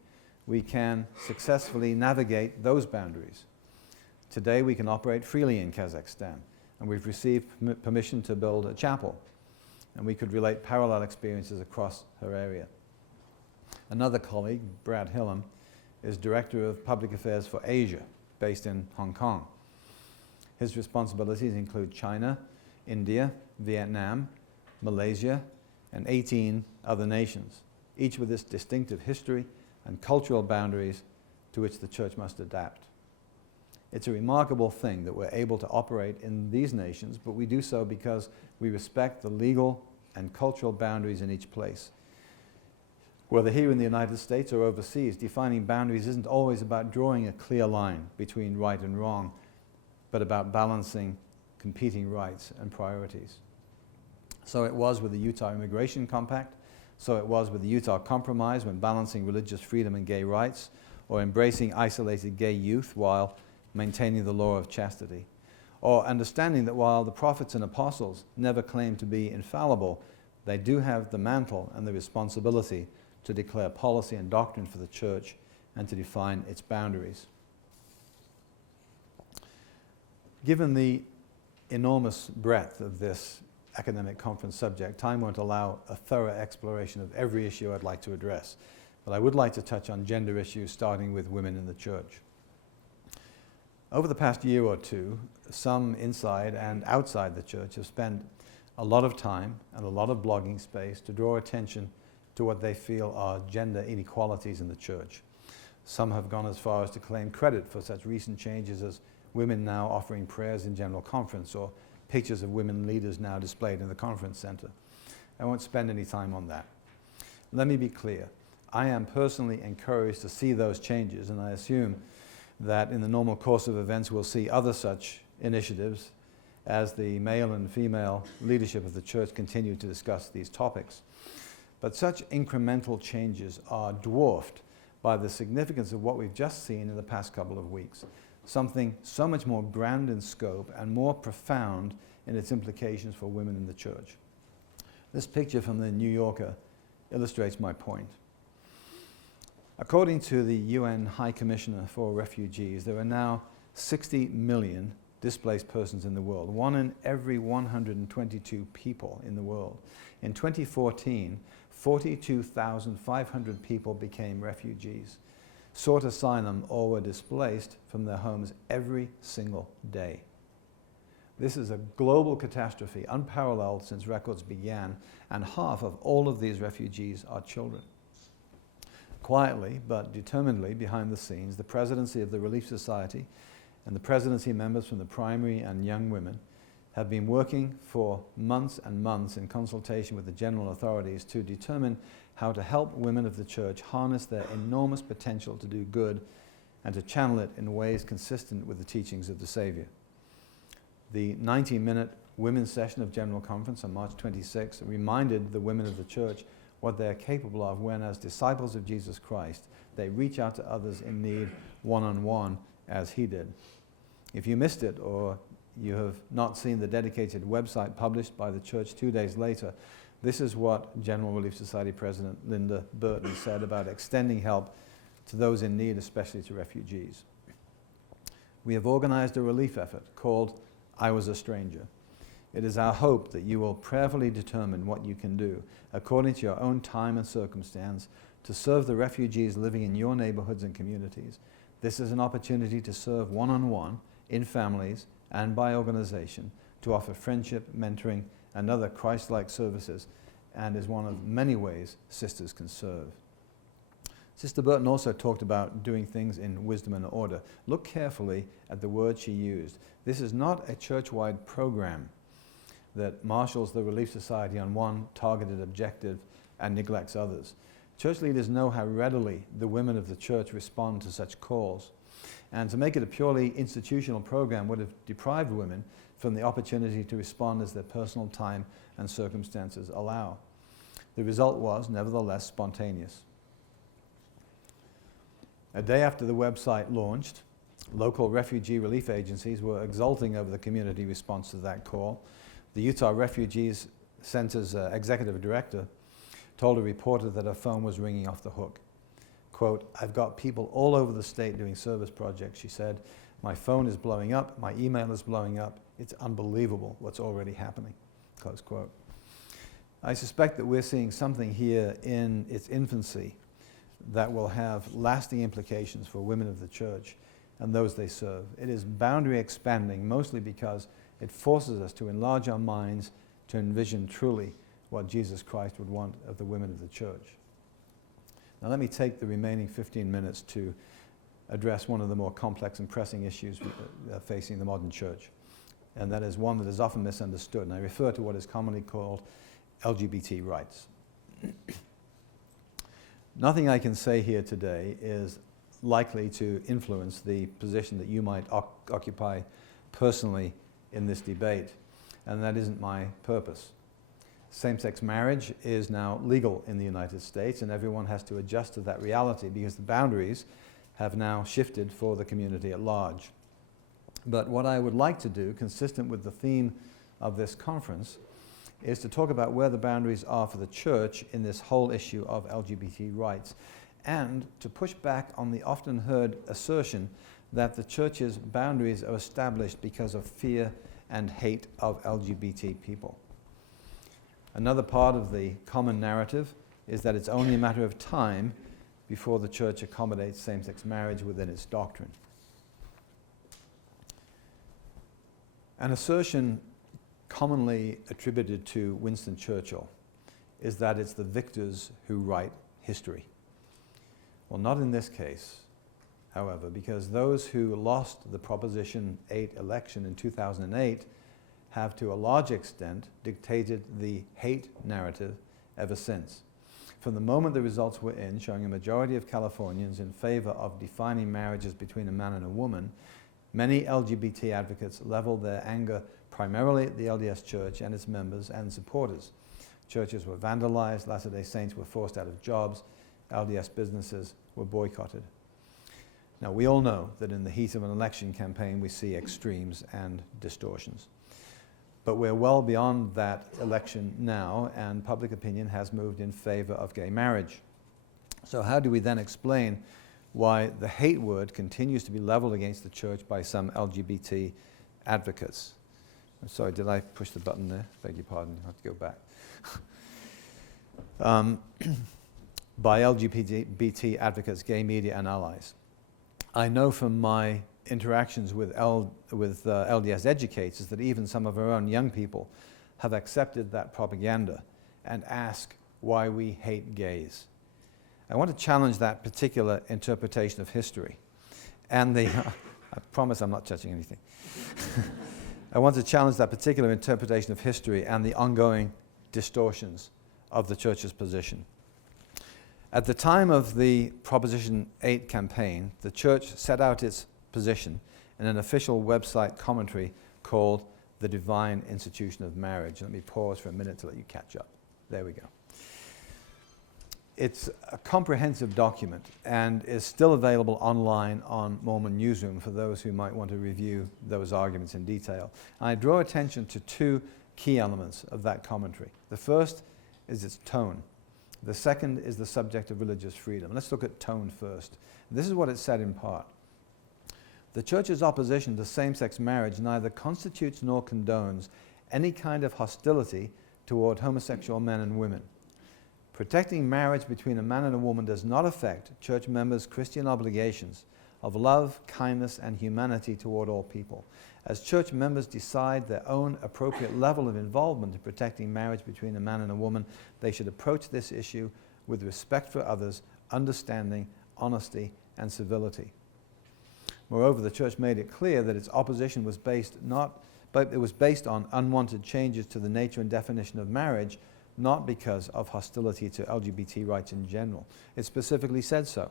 we can successfully navigate those boundaries. Today we can operate freely in Kazakhstan, and we've received permission to build a chapel, and we could relate parallel experiences across her area. Another colleague, Brad Hillam, is Director of Public Affairs for Asia, based in Hong Kong. His responsibilities include China, India, Vietnam, Malaysia, and 18 other nations, each with its distinctive history and cultural boundaries to which the church must adapt. It's a remarkable thing that we're able to operate in these nations, but we do so because we respect the legal and cultural boundaries in each place. Whether here in the United States or overseas, defining boundaries isn't always about drawing a clear line between right and wrong, but about balancing competing rights and priorities. So it was with the Utah Immigration Compact, so it was with the Utah Compromise when balancing religious freedom and gay rights, or embracing isolated gay youth while maintaining the law of chastity, or understanding that while the prophets and apostles never claimed to be infallible, they do have the mantle and the responsibility to declare policy and doctrine for the church and to define its boundaries. Given the enormous breadth of this academic conference subject, time won't allow a thorough exploration of every issue I'd like to address, but I would like to touch on gender issues, starting with women in the church. Over the past year or two, some inside and outside the church have spent a lot of time and a lot of blogging space to draw attention to what they feel are gender inequalities in the church. Some have gone as far as to claim credit for such recent changes as women now offering prayers in general conference, or pictures of women leaders now displayed in the conference center. I won't spend any time on that. Let me be clear. I am personally encouraged to see those changes, and I assume that in the normal course of events we'll see other such initiatives as the male and female leadership of the church continue to discuss these topics. But such incremental changes are dwarfed by the significance of what we've just seen in the past couple of weeks, something so much more grand in scope and more profound in its implications for women in the church. This picture from the New Yorker illustrates my point. According to the UN High Commissioner for Refugees, there are now 60 million displaced persons in the world, 1 in every 122 people in the world. In 2014, 42,500 people became refugees, sought asylum, or were displaced from their homes every single day. This is a global catastrophe, unparalleled since records began, and half of all of these refugees are children. Quietly but determinedly behind the scenes, the presidency of the Relief Society and the presidency members from the primary and young women have been working for months and months in consultation with the general authorities to determine how to help women of the church harness their enormous potential to do good and to channel it in ways consistent with the teachings of the Savior. The 90-minute women's session of General Conference on March 26 reminded the women of the church what they're capable of when, as disciples of Jesus Christ, they reach out to others in need one-on-one as he did. If you missed it, or you have not seen the dedicated website published by the church 2 days later, this is what General Relief Society President Linda Burton said about extending help to those in need, especially to refugees. We have organized a relief effort called I Was a Stranger. It is our hope that you will prayerfully determine what you can do, according to your own time and circumstance, to serve the refugees living in your neighborhoods and communities. This is an opportunity to serve one-on-one, in families, and by organization, to offer friendship, mentoring, and other Christ-like services, and is one of many ways sisters can serve. Sister Burton also talked about doing things in wisdom and order. Look carefully at the word she used. This is not a church-wide program that marshals the Relief Society on one targeted objective and neglects others. Church leaders know how readily the women of the church respond to such calls. And to make it a purely institutional program would have deprived women from the opportunity to respond as their personal time and circumstances allow. The result was, nevertheless, spontaneous. A day after the website launched, local refugee relief agencies were exulting over the community response to that call. The Utah Refugees Center's executive director told a reporter that her phone was ringing off the hook. Quote, "I've got people all over the state doing service projects," she said. "My phone is blowing up, my email is blowing up. It's unbelievable what's already happening." Close quote. I suspect that we're seeing something here in its infancy that will have lasting implications for women of the church and those they serve. It is boundary expanding, mostly because it forces us to enlarge our minds to envision truly what Jesus Christ would want of the women of the church. Now let me take the remaining 15 minutes to address one of the more complex and pressing issues facing the modern church, and that is one that is often misunderstood, and I refer to what is commonly called LGBT rights. Nothing I can say here today is likely to influence the position that you might occupy personally in this debate, and that isn't my purpose. Same-sex marriage is now legal in the United States, and everyone has to adjust to that reality because the boundaries have now shifted for the community at large. But what I would like to do, consistent with the theme of this conference, is to talk about where the boundaries are for the church in this whole issue of LGBT rights, and to push back on the often heard assertion that the church's boundaries are established because of fear and hate of LGBT people. Another part of the common narrative is that it's only a matter of time before the church accommodates same-sex marriage within its doctrine. An assertion commonly attributed to Winston Churchill is that it's the victors who write history. Well, not in this case, however, because those who lost the Proposition 8 election in 2008 have to a large extent dictated the hate narrative ever since. From the moment the results were in, showing a majority of Californians in favor of defining marriages between a man and a woman, many LGBT advocates leveled their anger primarily at the LDS Church and its members and supporters. Churches were vandalized, Latter-day Saints were forced out of jobs, LDS businesses were boycotted. Now, we all know that in the heat of an election campaign we see extremes and distortions. But we're well beyond that election now, and public opinion has moved in favor of gay marriage. So how do we then explain why the hate word continues to be leveled against the church by some LGBT advocates? I'm sorry, did I push the button there? Beg your pardon, I have to go back. By LGBT advocates, gay media, and allies. I know from my interactions with LDS educators that even some of our own young people have accepted that propaganda and ask why we hate gays. I want to challenge that particular interpretation of history. And I promise I'm not touching anything. I want to challenge that particular interpretation of history and the ongoing distortions of the church's position. At the time of the Proposition 8 campaign, the church set out its position in an official website commentary called The Divine Institution of Marriage. Let me pause for a minute to let you catch up. There we go. It's a comprehensive document and is still available online on Mormon Newsroom for those who might want to review those arguments in detail. And I draw attention to two key elements of that commentary. The first is its tone. The second is the subject of religious freedom. Let's look at tone first. This is what it said in part. The church's opposition to same-sex marriage neither constitutes nor condones any kind of hostility toward homosexual men and women. Protecting marriage between a man and a woman does not affect church members' Christian obligations of love, kindness, and humanity toward all people. As church members decide their own appropriate level of involvement in protecting marriage between a man and a woman, they should approach this issue with respect for others, understanding, honesty, and civility. Moreover, the church made it clear that its opposition was based on unwanted changes to the nature and definition of marriage, not because of hostility to LGBT rights in general. It specifically said so.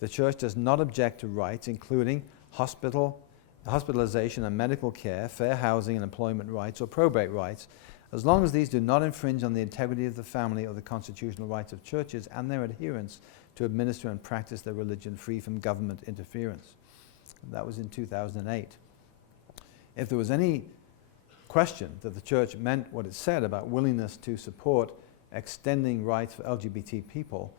The church does not object to rights, including hospitalization and medical care, fair housing and employment rights, or probate rights, as long as these do not infringe on the integrity of the family or the constitutional rights of churches and their adherents to administer and practice their religion free from government interference. That was in 2008. If there was any question that the church meant what it said about willingness to support extending rights for LGBT people,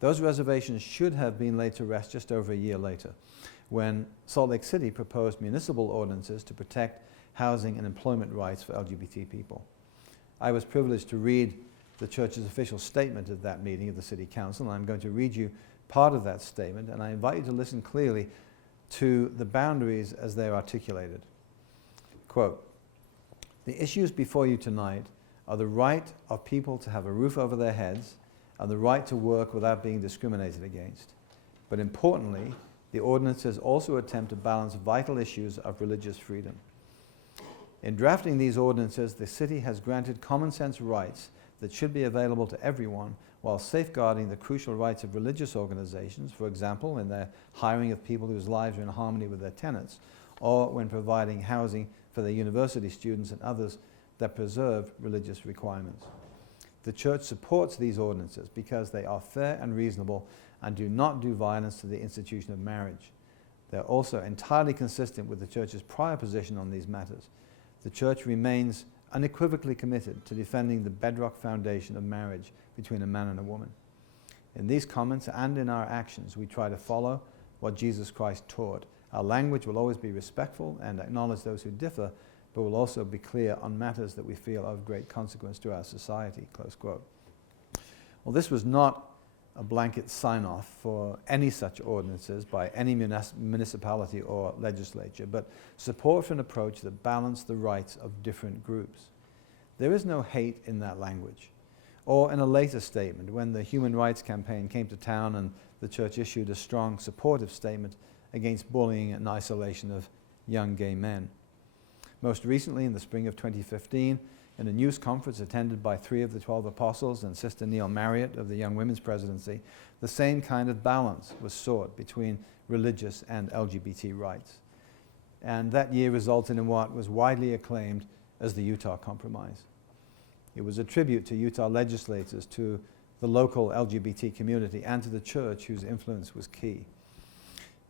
those reservations should have been laid to rest just over a year later, when Salt Lake City proposed municipal ordinances to protect housing and employment rights for LGBT people. I was privileged to read the church's official statement at that meeting of the City Council, and I'm going to read you part of that statement, and I invite you to listen clearly to the boundaries as they're articulated. Quote, "The issues before you tonight are the right of people to have a roof over their heads and the right to work without being discriminated against. But importantly, the ordinances also attempt to balance vital issues of religious freedom. In drafting these ordinances, the city has granted common sense rights that should be available to everyone while safeguarding the crucial rights of religious organizations, for example, in their hiring of people whose lives are in harmony with their tenets, or when providing housing for their university students and others that preserve religious requirements. The church supports these ordinances because they are fair and reasonable and do not do violence to the institution of marriage. They are also entirely consistent with the church's prior position on these matters. The church remains unequivocally committed to defending the bedrock foundation of marriage between a man and a woman. In these comments and in our actions, we try to follow what Jesus Christ taught. Our language will always be respectful and acknowledge those who differ, but will also be clear on matters that we feel are of great consequence to our society," close quote. Well, this was not a blanket sign-off for any such ordinances by any municipality or legislature, but support for an approach that balanced the rights of different groups. There is no hate in that language. Or in a later statement, when the Human Rights Campaign came to town and the church issued a strong supportive statement against bullying and isolation of young gay men. Most recently, in the spring of 2015, in a news conference attended by 3 of the 12 apostles and Sister Neil Marriott of the Young Women's Presidency, the same kind of balance was sought between religious and LGBT rights. And that year resulted in what was widely acclaimed as the Utah Compromise. It was a tribute to Utah legislators, to the local LGBT community, and to the church, whose influence was key.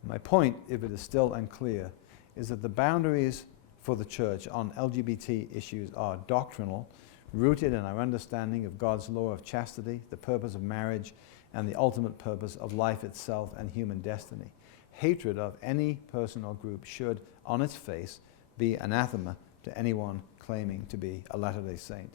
My point, if it is still unclear, is that the boundaries for the church on LGBT issues are doctrinal, rooted in our understanding of God's law of chastity, the purpose of marriage, and the ultimate purpose of life itself and human destiny. Hatred of any person or group should, on its face, be anathema to anyone claiming to be a Latter-day Saint.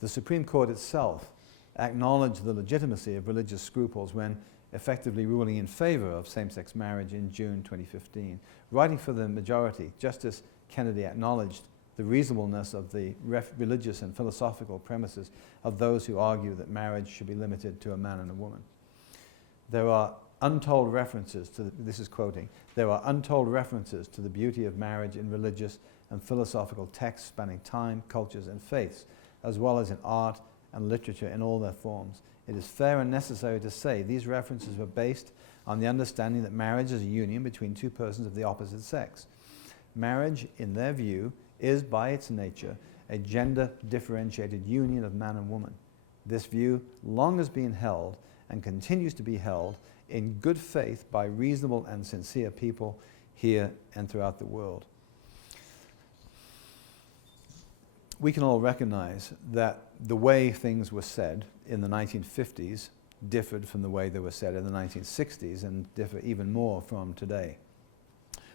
The Supreme Court itself acknowledged the legitimacy of religious scruples when effectively ruling in favor of same-sex marriage in June 2015. Writing for the majority, Justice Kennedy acknowledged the reasonableness of the religious and philosophical premises of those who argue that marriage should be limited to a man and a woman. There are untold references to, this is quoting, "There are untold references to the beauty of marriage in religious and philosophical texts spanning time, cultures, and faiths, as well as in art and literature in all their forms. It is fair and necessary to say these references were based on the understanding that marriage is a union between two persons of the opposite sex. Marriage, in their view, is by its nature a gender-differentiated union of man and woman. This view long has been held and continues to be held in good faith by reasonable and sincere people here and throughout the world." We can all recognize that the way things were said in the 1950s differed from the way they were said in the 1960s and differ even more from today.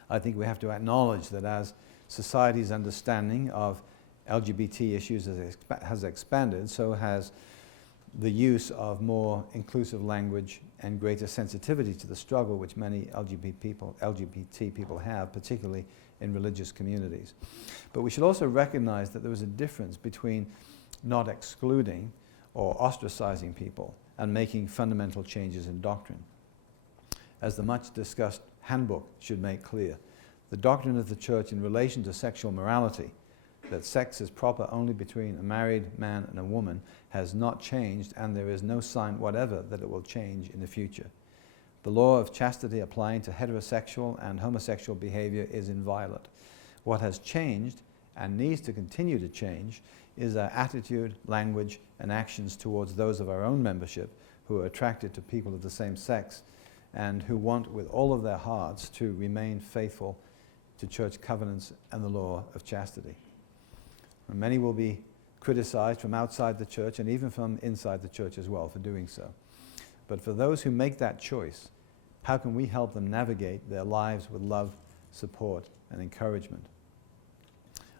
I think we have to acknowledge that as society's understanding of LGBT issues has expanded, so has the use of more inclusive language and greater sensitivity to the struggle which many LGBT people have, particularly in religious communities. But we should also recognize that there is a difference between not excluding or ostracizing people and making fundamental changes in doctrine. As the much discussed handbook should make clear, the doctrine of the church in relation to sexual morality, that sex is proper only between a married man and a woman, has not changed, and there is no sign whatever that it will change in the future. The law of chastity applying to heterosexual and homosexual behavior is inviolate. What has changed and needs to continue to change is our attitude, language, and actions towards those of our own membership who are attracted to people of the same sex and who want with all of their hearts to remain faithful to church covenants and the law of chastity. And many will be criticized from outside the church and even from inside the church as well for doing so. But for those who make that choice, how can we help them navigate their lives with love, support, and encouragement?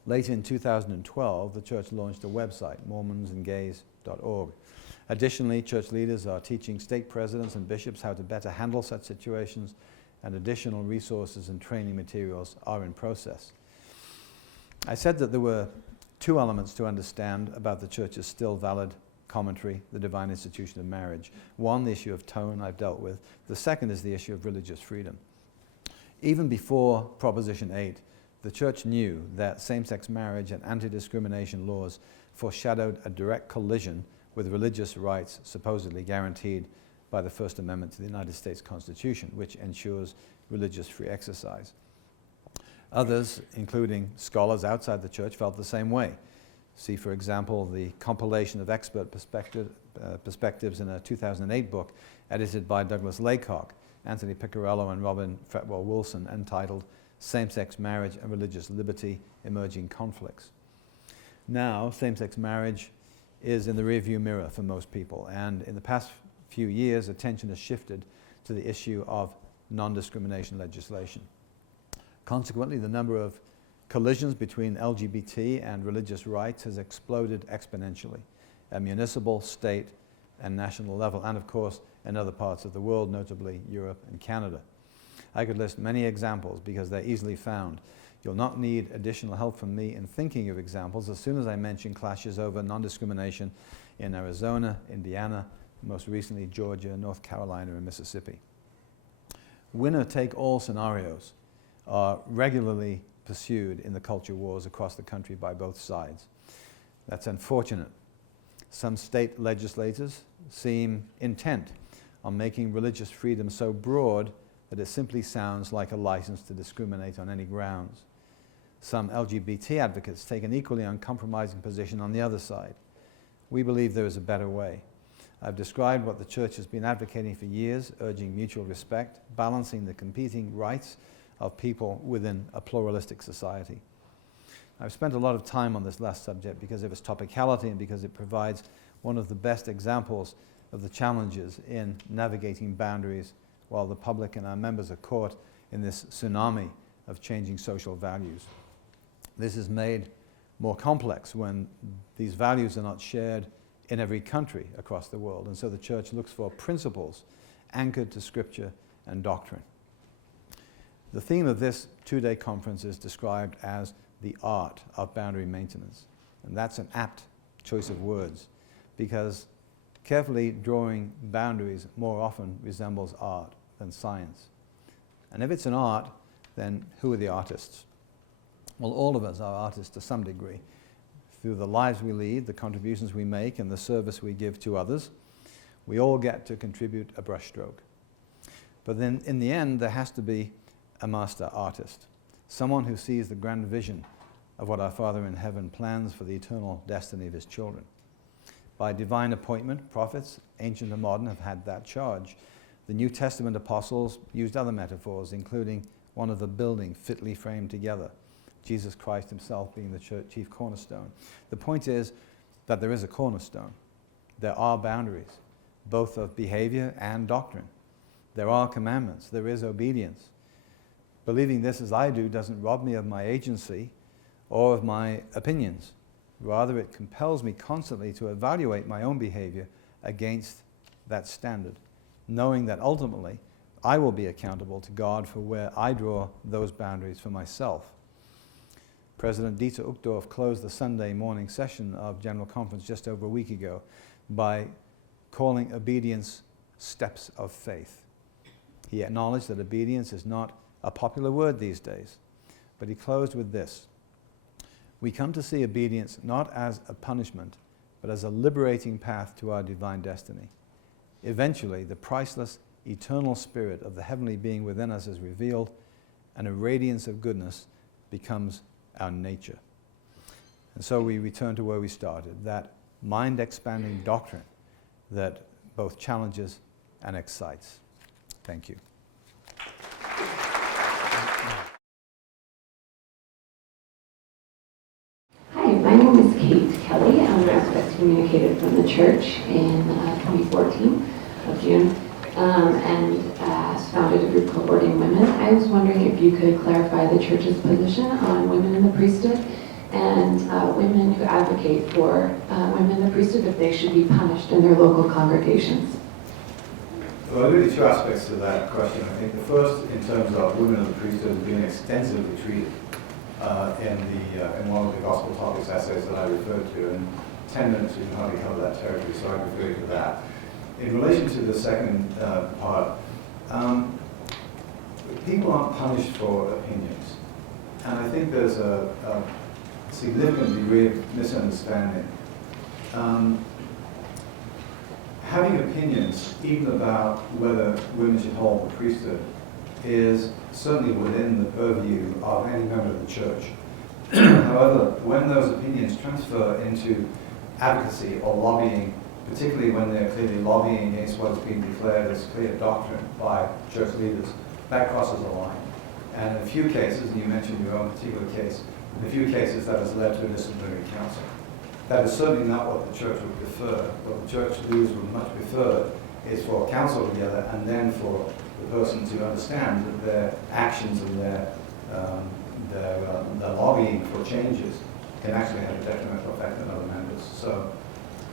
Later in 2012, the church launched a website, mormonsandgays.org. Additionally, church leaders are teaching stake presidents and bishops how to better handle such situations and additional resources and training materials are in process. I said that there were two elements to understand about the Church's still valid commentary, the divine institution of marriage. One, the issue of tone I've dealt with. The second is the issue of religious freedom. Even before Proposition 8, the Church knew that same-sex marriage and anti-discrimination laws foreshadowed a direct collision with religious rights supposedly guaranteed by the First Amendment to the United States Constitution, which ensures religious free exercise. Others, including scholars outside the Church, felt the same way. See, for example, the compilation of expert perspectives in a 2008 book edited by Douglas Laycock, Anthony Piccarello, and Robin Fretwell Wilson, entitled Same-Sex Marriage and Religious Liberty, Emerging Conflicts. Now, same-sex marriage is in the rearview mirror for most people, and in the past few years, attention has shifted to the issue of non-discrimination legislation. Consequently, the number of collisions between LGBT and religious rights has exploded exponentially at municipal, state, and national level, and of course in other parts of the world, notably Europe and Canada. I could list many examples because they're easily found. You'll not need additional help from me in thinking of examples as soon as I mention clashes over non-discrimination in Arizona, Indiana, most recently Georgia, North Carolina, and Mississippi. Winner-take-all scenarios are regularly pursued in the culture wars across the country by both sides. That's unfortunate. Some state legislators seem intent on making religious freedom so broad that it simply sounds like a license to discriminate on any grounds. Some LGBT advocates take an equally uncompromising position on the other side. We believe there is a better way. I've described what the Church has been advocating for years, urging mutual respect, balancing the competing rights of people within a pluralistic society. I've spent a lot of time on this last subject because of its topicality and because it provides one of the best examples of the challenges in navigating boundaries while the public and our members are caught in this tsunami of changing social values. This is made more complex when these values are not shared in every country across the world, and so the Church looks for principles anchored to Scripture and doctrine. The theme of this two-day conference is described as the art of boundary maintenance, and that's an apt choice of words because carefully drawing boundaries more often resembles art than science. And if it's an art, then who are the artists? Well, all of us are artists to some degree. Through the lives we lead, the contributions we make, and the service we give to others, we all get to contribute a brushstroke. But then in the end, there has to be a master artist, someone who sees the grand vision of what our Father in heaven plans for the eternal destiny of his children. By divine appointment, prophets, ancient and modern, have had that charge. The New Testament apostles used other metaphors, including one of the building fitly framed together, Jesus Christ himself being the church chief cornerstone. The point is that there is a cornerstone. There are boundaries, both of behavior and doctrine. There are commandments. There is obedience. Believing this as I do doesn't rob me of my agency or of my opinions. Rather, it compels me constantly to evaluate my own behavior against that standard, knowing that ultimately I will be accountable to God for where I draw those boundaries for myself. President Dieter Uchtdorf closed the Sunday morning session of General Conference just over a week ago by calling obedience steps of faith. He acknowledged that obedience is not a popular word these days, but he closed with this: we come to see obedience not as a punishment, but as a liberating path to our divine destiny. Eventually, the priceless, eternal spirit of the heavenly being within us is revealed, and a radiance of goodness becomes our nature. And so we return to where we started, that mind-expanding doctrine that both challenges and excites. Thank you. Hi, my name is Kate Kelly. I was excommunicated from the church in 2014 of June and founded a group called Ordaining Women. I was wondering if you could clarify the church's position on women in the priesthood and women who advocate for women in the priesthood, if they should be punished in their local congregations. Well, there are really two aspects to that question. I think the first, in terms of women of the priesthood, have been extensively treated in one of the gospel topics essays that I referred to. In 10 minutes, we can hardly cover that territory, so I refer you to that. In relation to the second part, people aren't punished for opinions, and I think there's a significant degree of misunderstanding. Having opinions, even about whether women should hold the priesthood, is certainly within the purview of any member of the church. However, when those opinions transfer into advocacy or lobbying, particularly when they're clearly lobbying against what is being declared as clear doctrine by church leaders, that crosses a line. And in a few cases, and you mentioned your own particular case, in a few cases that has led to a disciplinary council. That is certainly not what the church would prefer. What the church leaders would much prefer is for council together and then for the person to understand that their actions and their lobbying for changes can actually have a detrimental effect on other members. So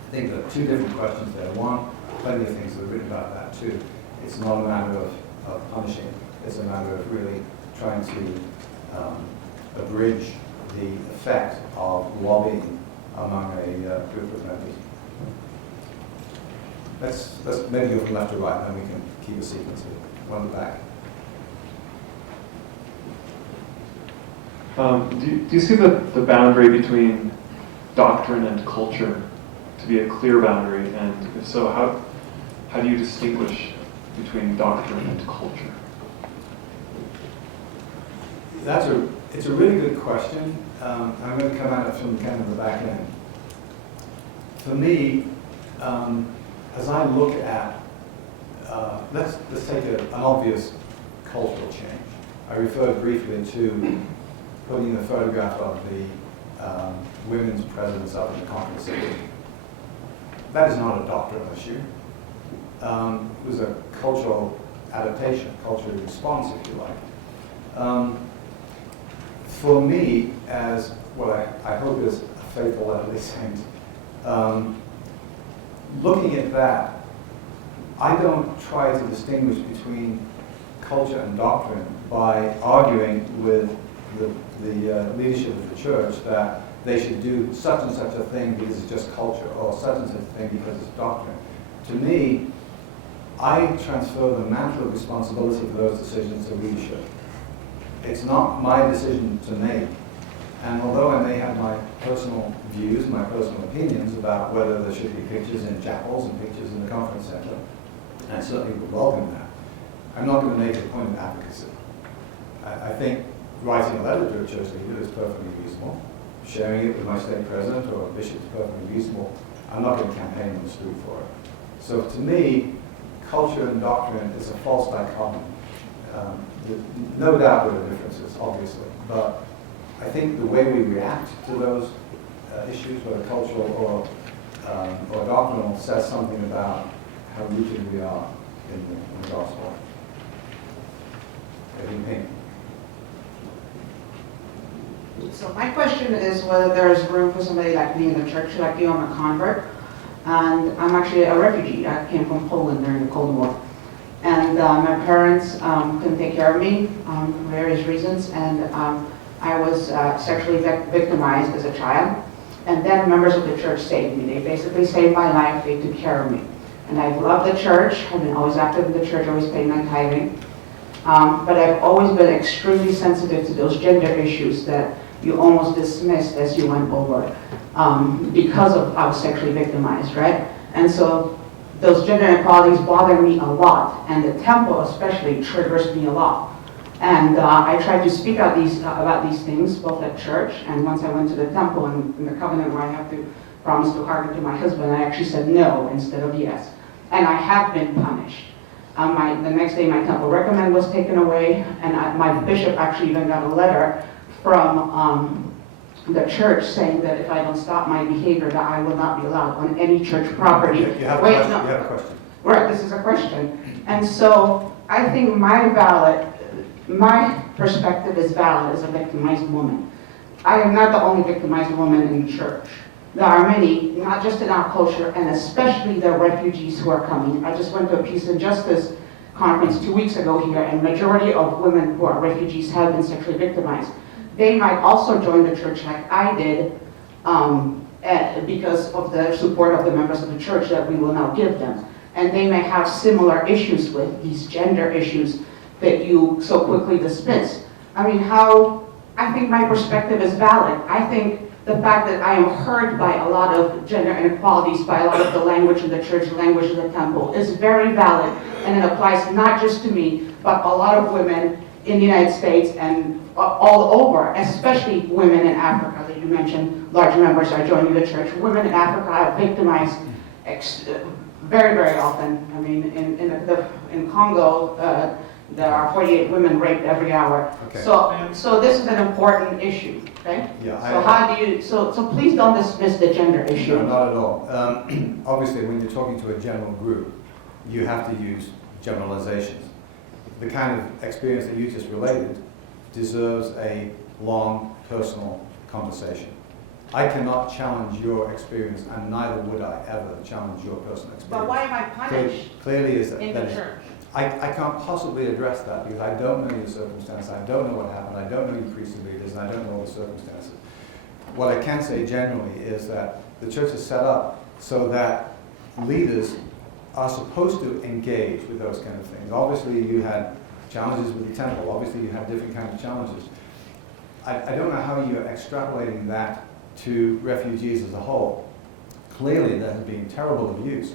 I think there are two different questions there. One, plenty of things that are written about that too. It's not a matter of punishing. It's a matter of really trying to abridge the effect of lobbying among a group of members. Let's maybe go from left to right, and then we can keep a sequence here. One in the back. Do you see the boundary between doctrine and culture to be a clear boundary? And if so, how do you distinguish between doctrine and culture? It's a really good question. I'm going to come at it from kind of the back end. For me, as I look at, let's take an obvious cultural change. I referred briefly to putting the photograph of the women's presidents up in the conference center. That is not a doctrinal issue. It was a cultural adaptation, cultural response, if you like. For me, as what I hope is a faithful Latter-day Saint, looking at that, I don't try to distinguish between culture and doctrine by arguing with the leadership of the church that they should do such and such a thing because it's just culture, or such and such a thing because it's doctrine. To me, I transfer the mantle of responsibility for those decisions to leadership. It's not my decision to make. And although I may have my personal views, my personal opinions about whether there should be pictures in chapels and pictures in the conference center, and I certainly would welcome that, I'm not going to make a point of advocacy. I think writing a letter to a church leader is perfectly reasonable. Sharing it with my stake president or a bishop is perfectly reasonable. I'm not going to campaign on the street for it. So to me, culture and doctrine is a false dichotomy. No doubt there are differences, obviously, but I think the way we react to those issues, whether cultural or doctrinal, says something about how rooted we are in the gospel. So my question is whether there's room for somebody like me in the church, like you. I'm a convert, and I'm actually a refugee. I came from Poland during the Cold War. And my parents couldn't take care of me for various reasons, and I was sexually victimized as a child. And then members of the church saved me. They basically saved my life. They took care of me. And I've loved the church. I've been always active in the church, always paying my tithing. But I've always been extremely sensitive to those gender issues that you almost dismissed as you went over because of I was sexually victimized, right? And so those gender inequalities bother me a lot, and the temple especially triggers me a lot. And I tried to speak out about these things, both at church, and once I went to the temple and in the covenant where I have to promise to hearken to my husband, I actually said no instead of yes. And I have been punished. The next day my temple recommend was taken away, and my bishop actually even got a letter from the church saying that if I don't stop my behavior, that I will not be allowed on any church property. You have a question. Right, this is a question. And so I think my perspective is valid as a victimized woman. I am not the only victimized woman in the church. there are many, not just in our culture, and especially the refugees who are coming. I just went to a peace and justice conference 2 weeks ago here, and majority of women who are refugees have been sexually victimized. They might also join the church like I did, because of the support of the members of the church that we will now give them. And they may have similar issues with these gender issues that you so quickly dismiss. I mean, I think my perspective is valid. I think the fact that I am heard by a lot of gender inequalities, by a lot of the language in the church, language in the temple, is very valid, and it applies not just to me, but a lot of women in the United States and all over, especially women in Africa that you mentioned. Large numbers are joining the church. Women in Africa are victimized very, very often. I mean, in Congo, there are 48 women raped every hour. Okay. So this is an important issue, okay? Yeah, So how do you, so please don't dismiss the gender issue. No, not at all. Obviously, when you're talking to a general group, you have to use generalizations. The kind of experience that you just related deserves a long, personal conversation. I cannot challenge your experience, and neither would I ever challenge your personal experience. But why am I punished Clearly is that, in the church? I can't possibly address that because I don't know your circumstance, I don't know what happened, I don't know your priesthood leaders, and I don't know all the circumstances. What I can say generally is that the church is set up so that leaders are supposed to engage with those kind of things. Obviously you had challenges with the temple, obviously you had different kinds of challenges. I don't know how you're extrapolating that to refugees as a whole. Clearly there has been terrible abuse.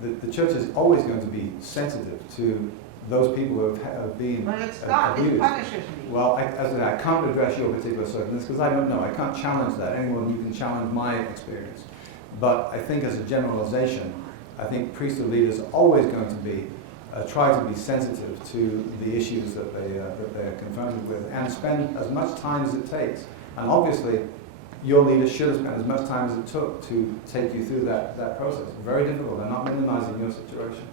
The church is always going to be sensitive to those people who have been But it's not, it abused. punishes me. Well, as I said, I can't address your particular circumstance because I don't know. I can't challenge that. Anyone, you can challenge my experience. But I think as a generalization, I think priesthood leaders are always going to be, try to be sensitive to the issues that they're confronted with and spend as much time as it takes. And obviously, your leaders should have spent as much time as it took to take you through that process. Very difficult. I'm not minimizing your situation.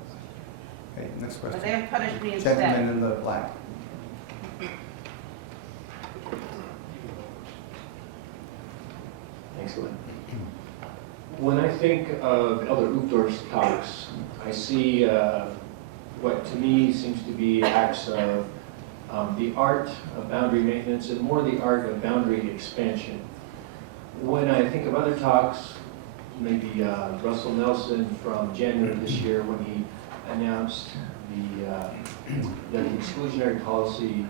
Okay, next question. But they have punished me instead. Gentleman in the black. Excellent. When I think of Elder Uchtdorf's talks, I see what to me seems to be acts of the art of boundary maintenance and more the art of boundary expansion. When I think of other talks, maybe Russell Nelson from January this year when he announced that the exclusionary policy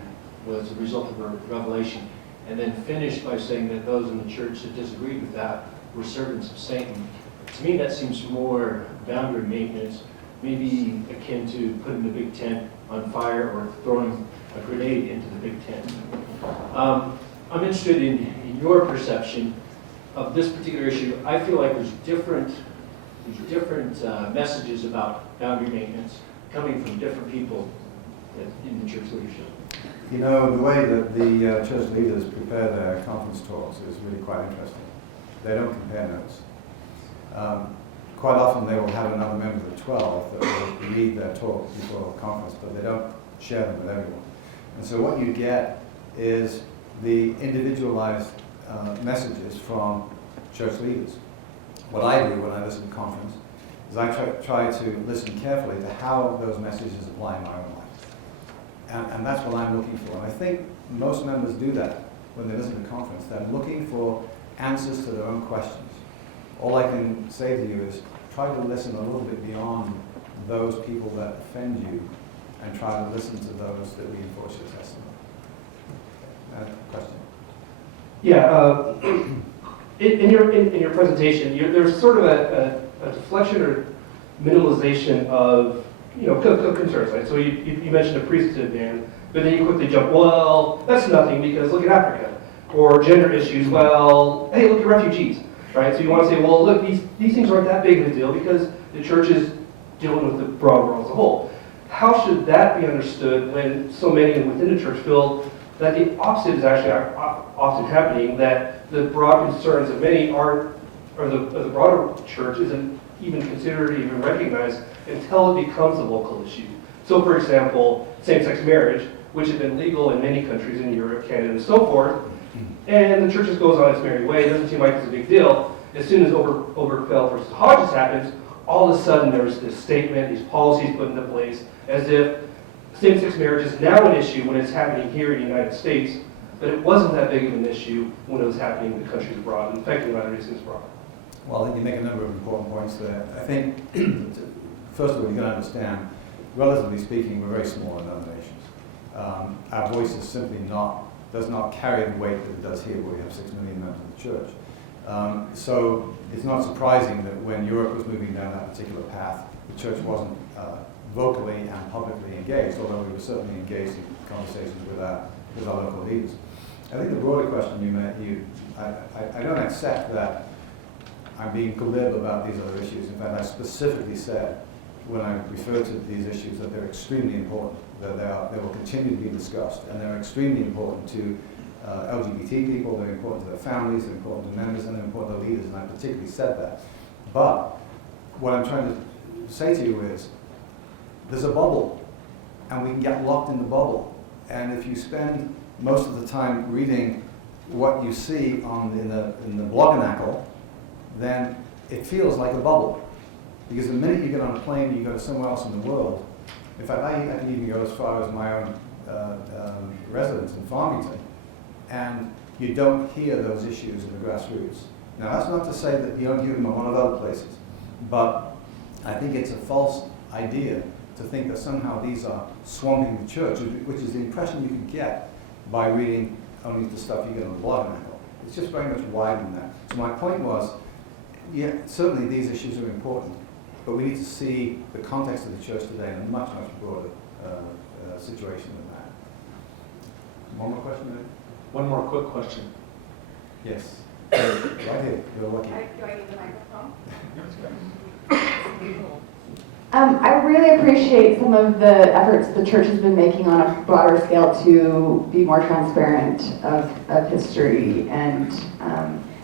was a result of a revelation, and then finished by saying that those in the church that disagreed with that were servants of Satan. To me, that seems more boundary maintenance, maybe akin to putting the big tent on fire or throwing a grenade into the big tent. I'm interested in your perception of this particular issue. I feel like there's different messages about boundary maintenance coming from different people in the church leadership. You know, the way that the church leaders prepare their conference talks is really quite interesting. They don't compare notes. Quite often they will have another member of the 12 that will read their talk before a conference, but they don't share them with everyone. And so what you get is the individualized messages from church leaders. What I do when I listen to conference is I try to listen carefully to how those messages apply in my own life. And that's what I'm looking for. And I think most members do that when they listen to conference. They're looking for answers to their own questions. All I can say to you is try to listen a little bit beyond those people that offend you and try to listen to those that reinforce your testimony. Question? Yeah, in your presentation, there's sort of a deflection or minimalization of concerns. Right? So you mentioned a priesthood ban, but then you quickly jump, well, that's nothing because look at Africa, or gender issues. Well, hey, look at refugees, right? So you want to say, well, look, these things aren't that big of a deal because the church is dealing with the broad world as a whole. How should that be understood when so many within the church feel that the opposite is actually often happening, that the broad concerns of many aren't, or the broader church isn't even considered, even recognized until it becomes a local issue. So for example, same-sex marriage, which has been legal in many countries in Europe, Canada, and so forth, and the church just goes on its merry way, it doesn't seem like it's a big deal. as soon as Obergefell versus Hodges happens, all of a sudden there's this statement, these policies put into place, as if same-sex marriage is now an issue when it's happening here in the United States, but it wasn't that big of an issue when it was happening in the countries abroad, and affecting minorities abroad. Well, I think you make a number of important points there. I think, first of all, you got to understand, relatively speaking, we're very small denominations. Our voice is simply does not carry the weight that it does here, where we have 6 million members of the church. So it's not surprising that when Europe was moving down that particular path, the church wasn't vocally and publicly engaged, although we were certainly engaged in conversations with our local leaders. I think the broader question I don't accept that I'm being glib about these other issues. In fact, I specifically said when I referred to these issues that they're extremely important, that they will continue to be discussed, and they're extremely important to LGBT people, they're important to their families, they're important to members, and they're important to leaders, and I particularly said that. But what I'm trying to say to you is, there's a bubble, and we can get locked in the bubble. And if you spend most of the time reading what you see in the bloggernacle, then it feels like a bubble. Because the minute you get on a plane and you go to somewhere else in the world, in fact, I can even go as far as my own residence in Farmington, and you don't hear those issues in the grassroots. Now, that's not to say that you don't hear them in one of other places, but I think it's a false idea to think that somehow these are swamping the church, which is the impression you can get by reading only the stuff you get on the blog article. It's just very much wider than that. So my point was, yeah, certainly these issues are important, but we need to see the context of the church today in a much, much broader situation than that. One more question, maybe? One more quick question. Yes. Right here. You're lucky. Do I need the microphone? I really appreciate some of the efforts the church has been making on a broader scale to be more transparent of history and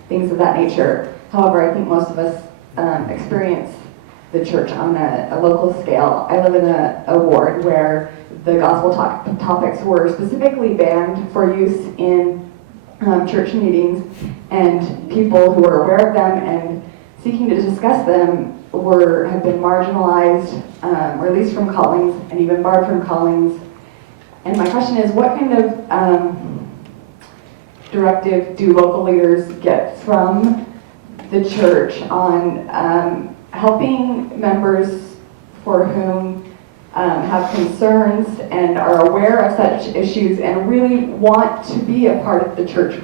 things of that nature. However, I think most of us experience the church on a local scale. I live in a ward where the gospel topics were specifically banned for use in church meetings, and people who were aware of them and seeking to discuss them have been marginalized, released from callings, and even barred from callings. And my question is, what kind of directive do local leaders get from the church on helping members for whom have concerns and are aware of such issues and really want to be a part of the church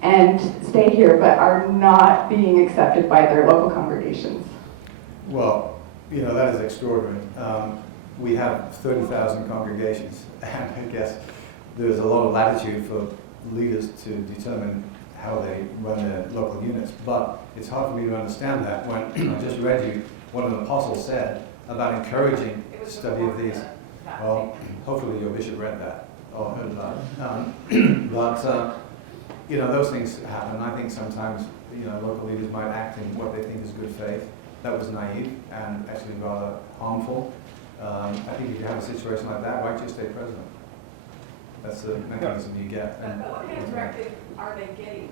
and stay here, but are not being accepted by their local congregations? Well, that is extraordinary. We have 30,000 congregations, and I guess there's a lot of latitude for leaders to determine how they run their local units. But it's hard for me to understand that when I just read you what an apostle said about encouraging study of these. Well, hopefully your bishop read that or heard that. But those things happen. I think sometimes local leaders might act in what they think is good faith. That was naive and actually rather harmful. I think if you have a situation like that, why don't you stay president? That's the mechanism you get. But what kind of directive are they getting?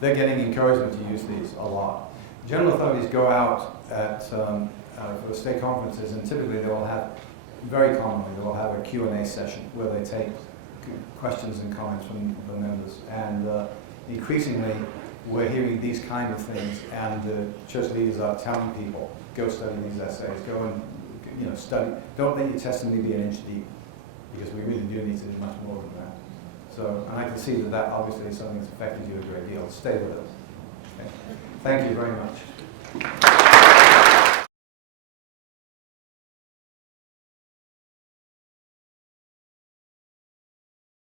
They're getting encouragement to use these a lot. General authorities go out for state conferences, and typically they will have, very commonly, they will have a Q&A session where they take questions and comments from the members. And increasingly, we're hearing these kind of things, and the church leaders are telling people, go study these essays, go and study. Don't let your testimony be an inch deep, because we really do need to do much more than that. So, and I can see that obviously is something that's affected you a great deal. Stay with us. Okay. Thank you very much.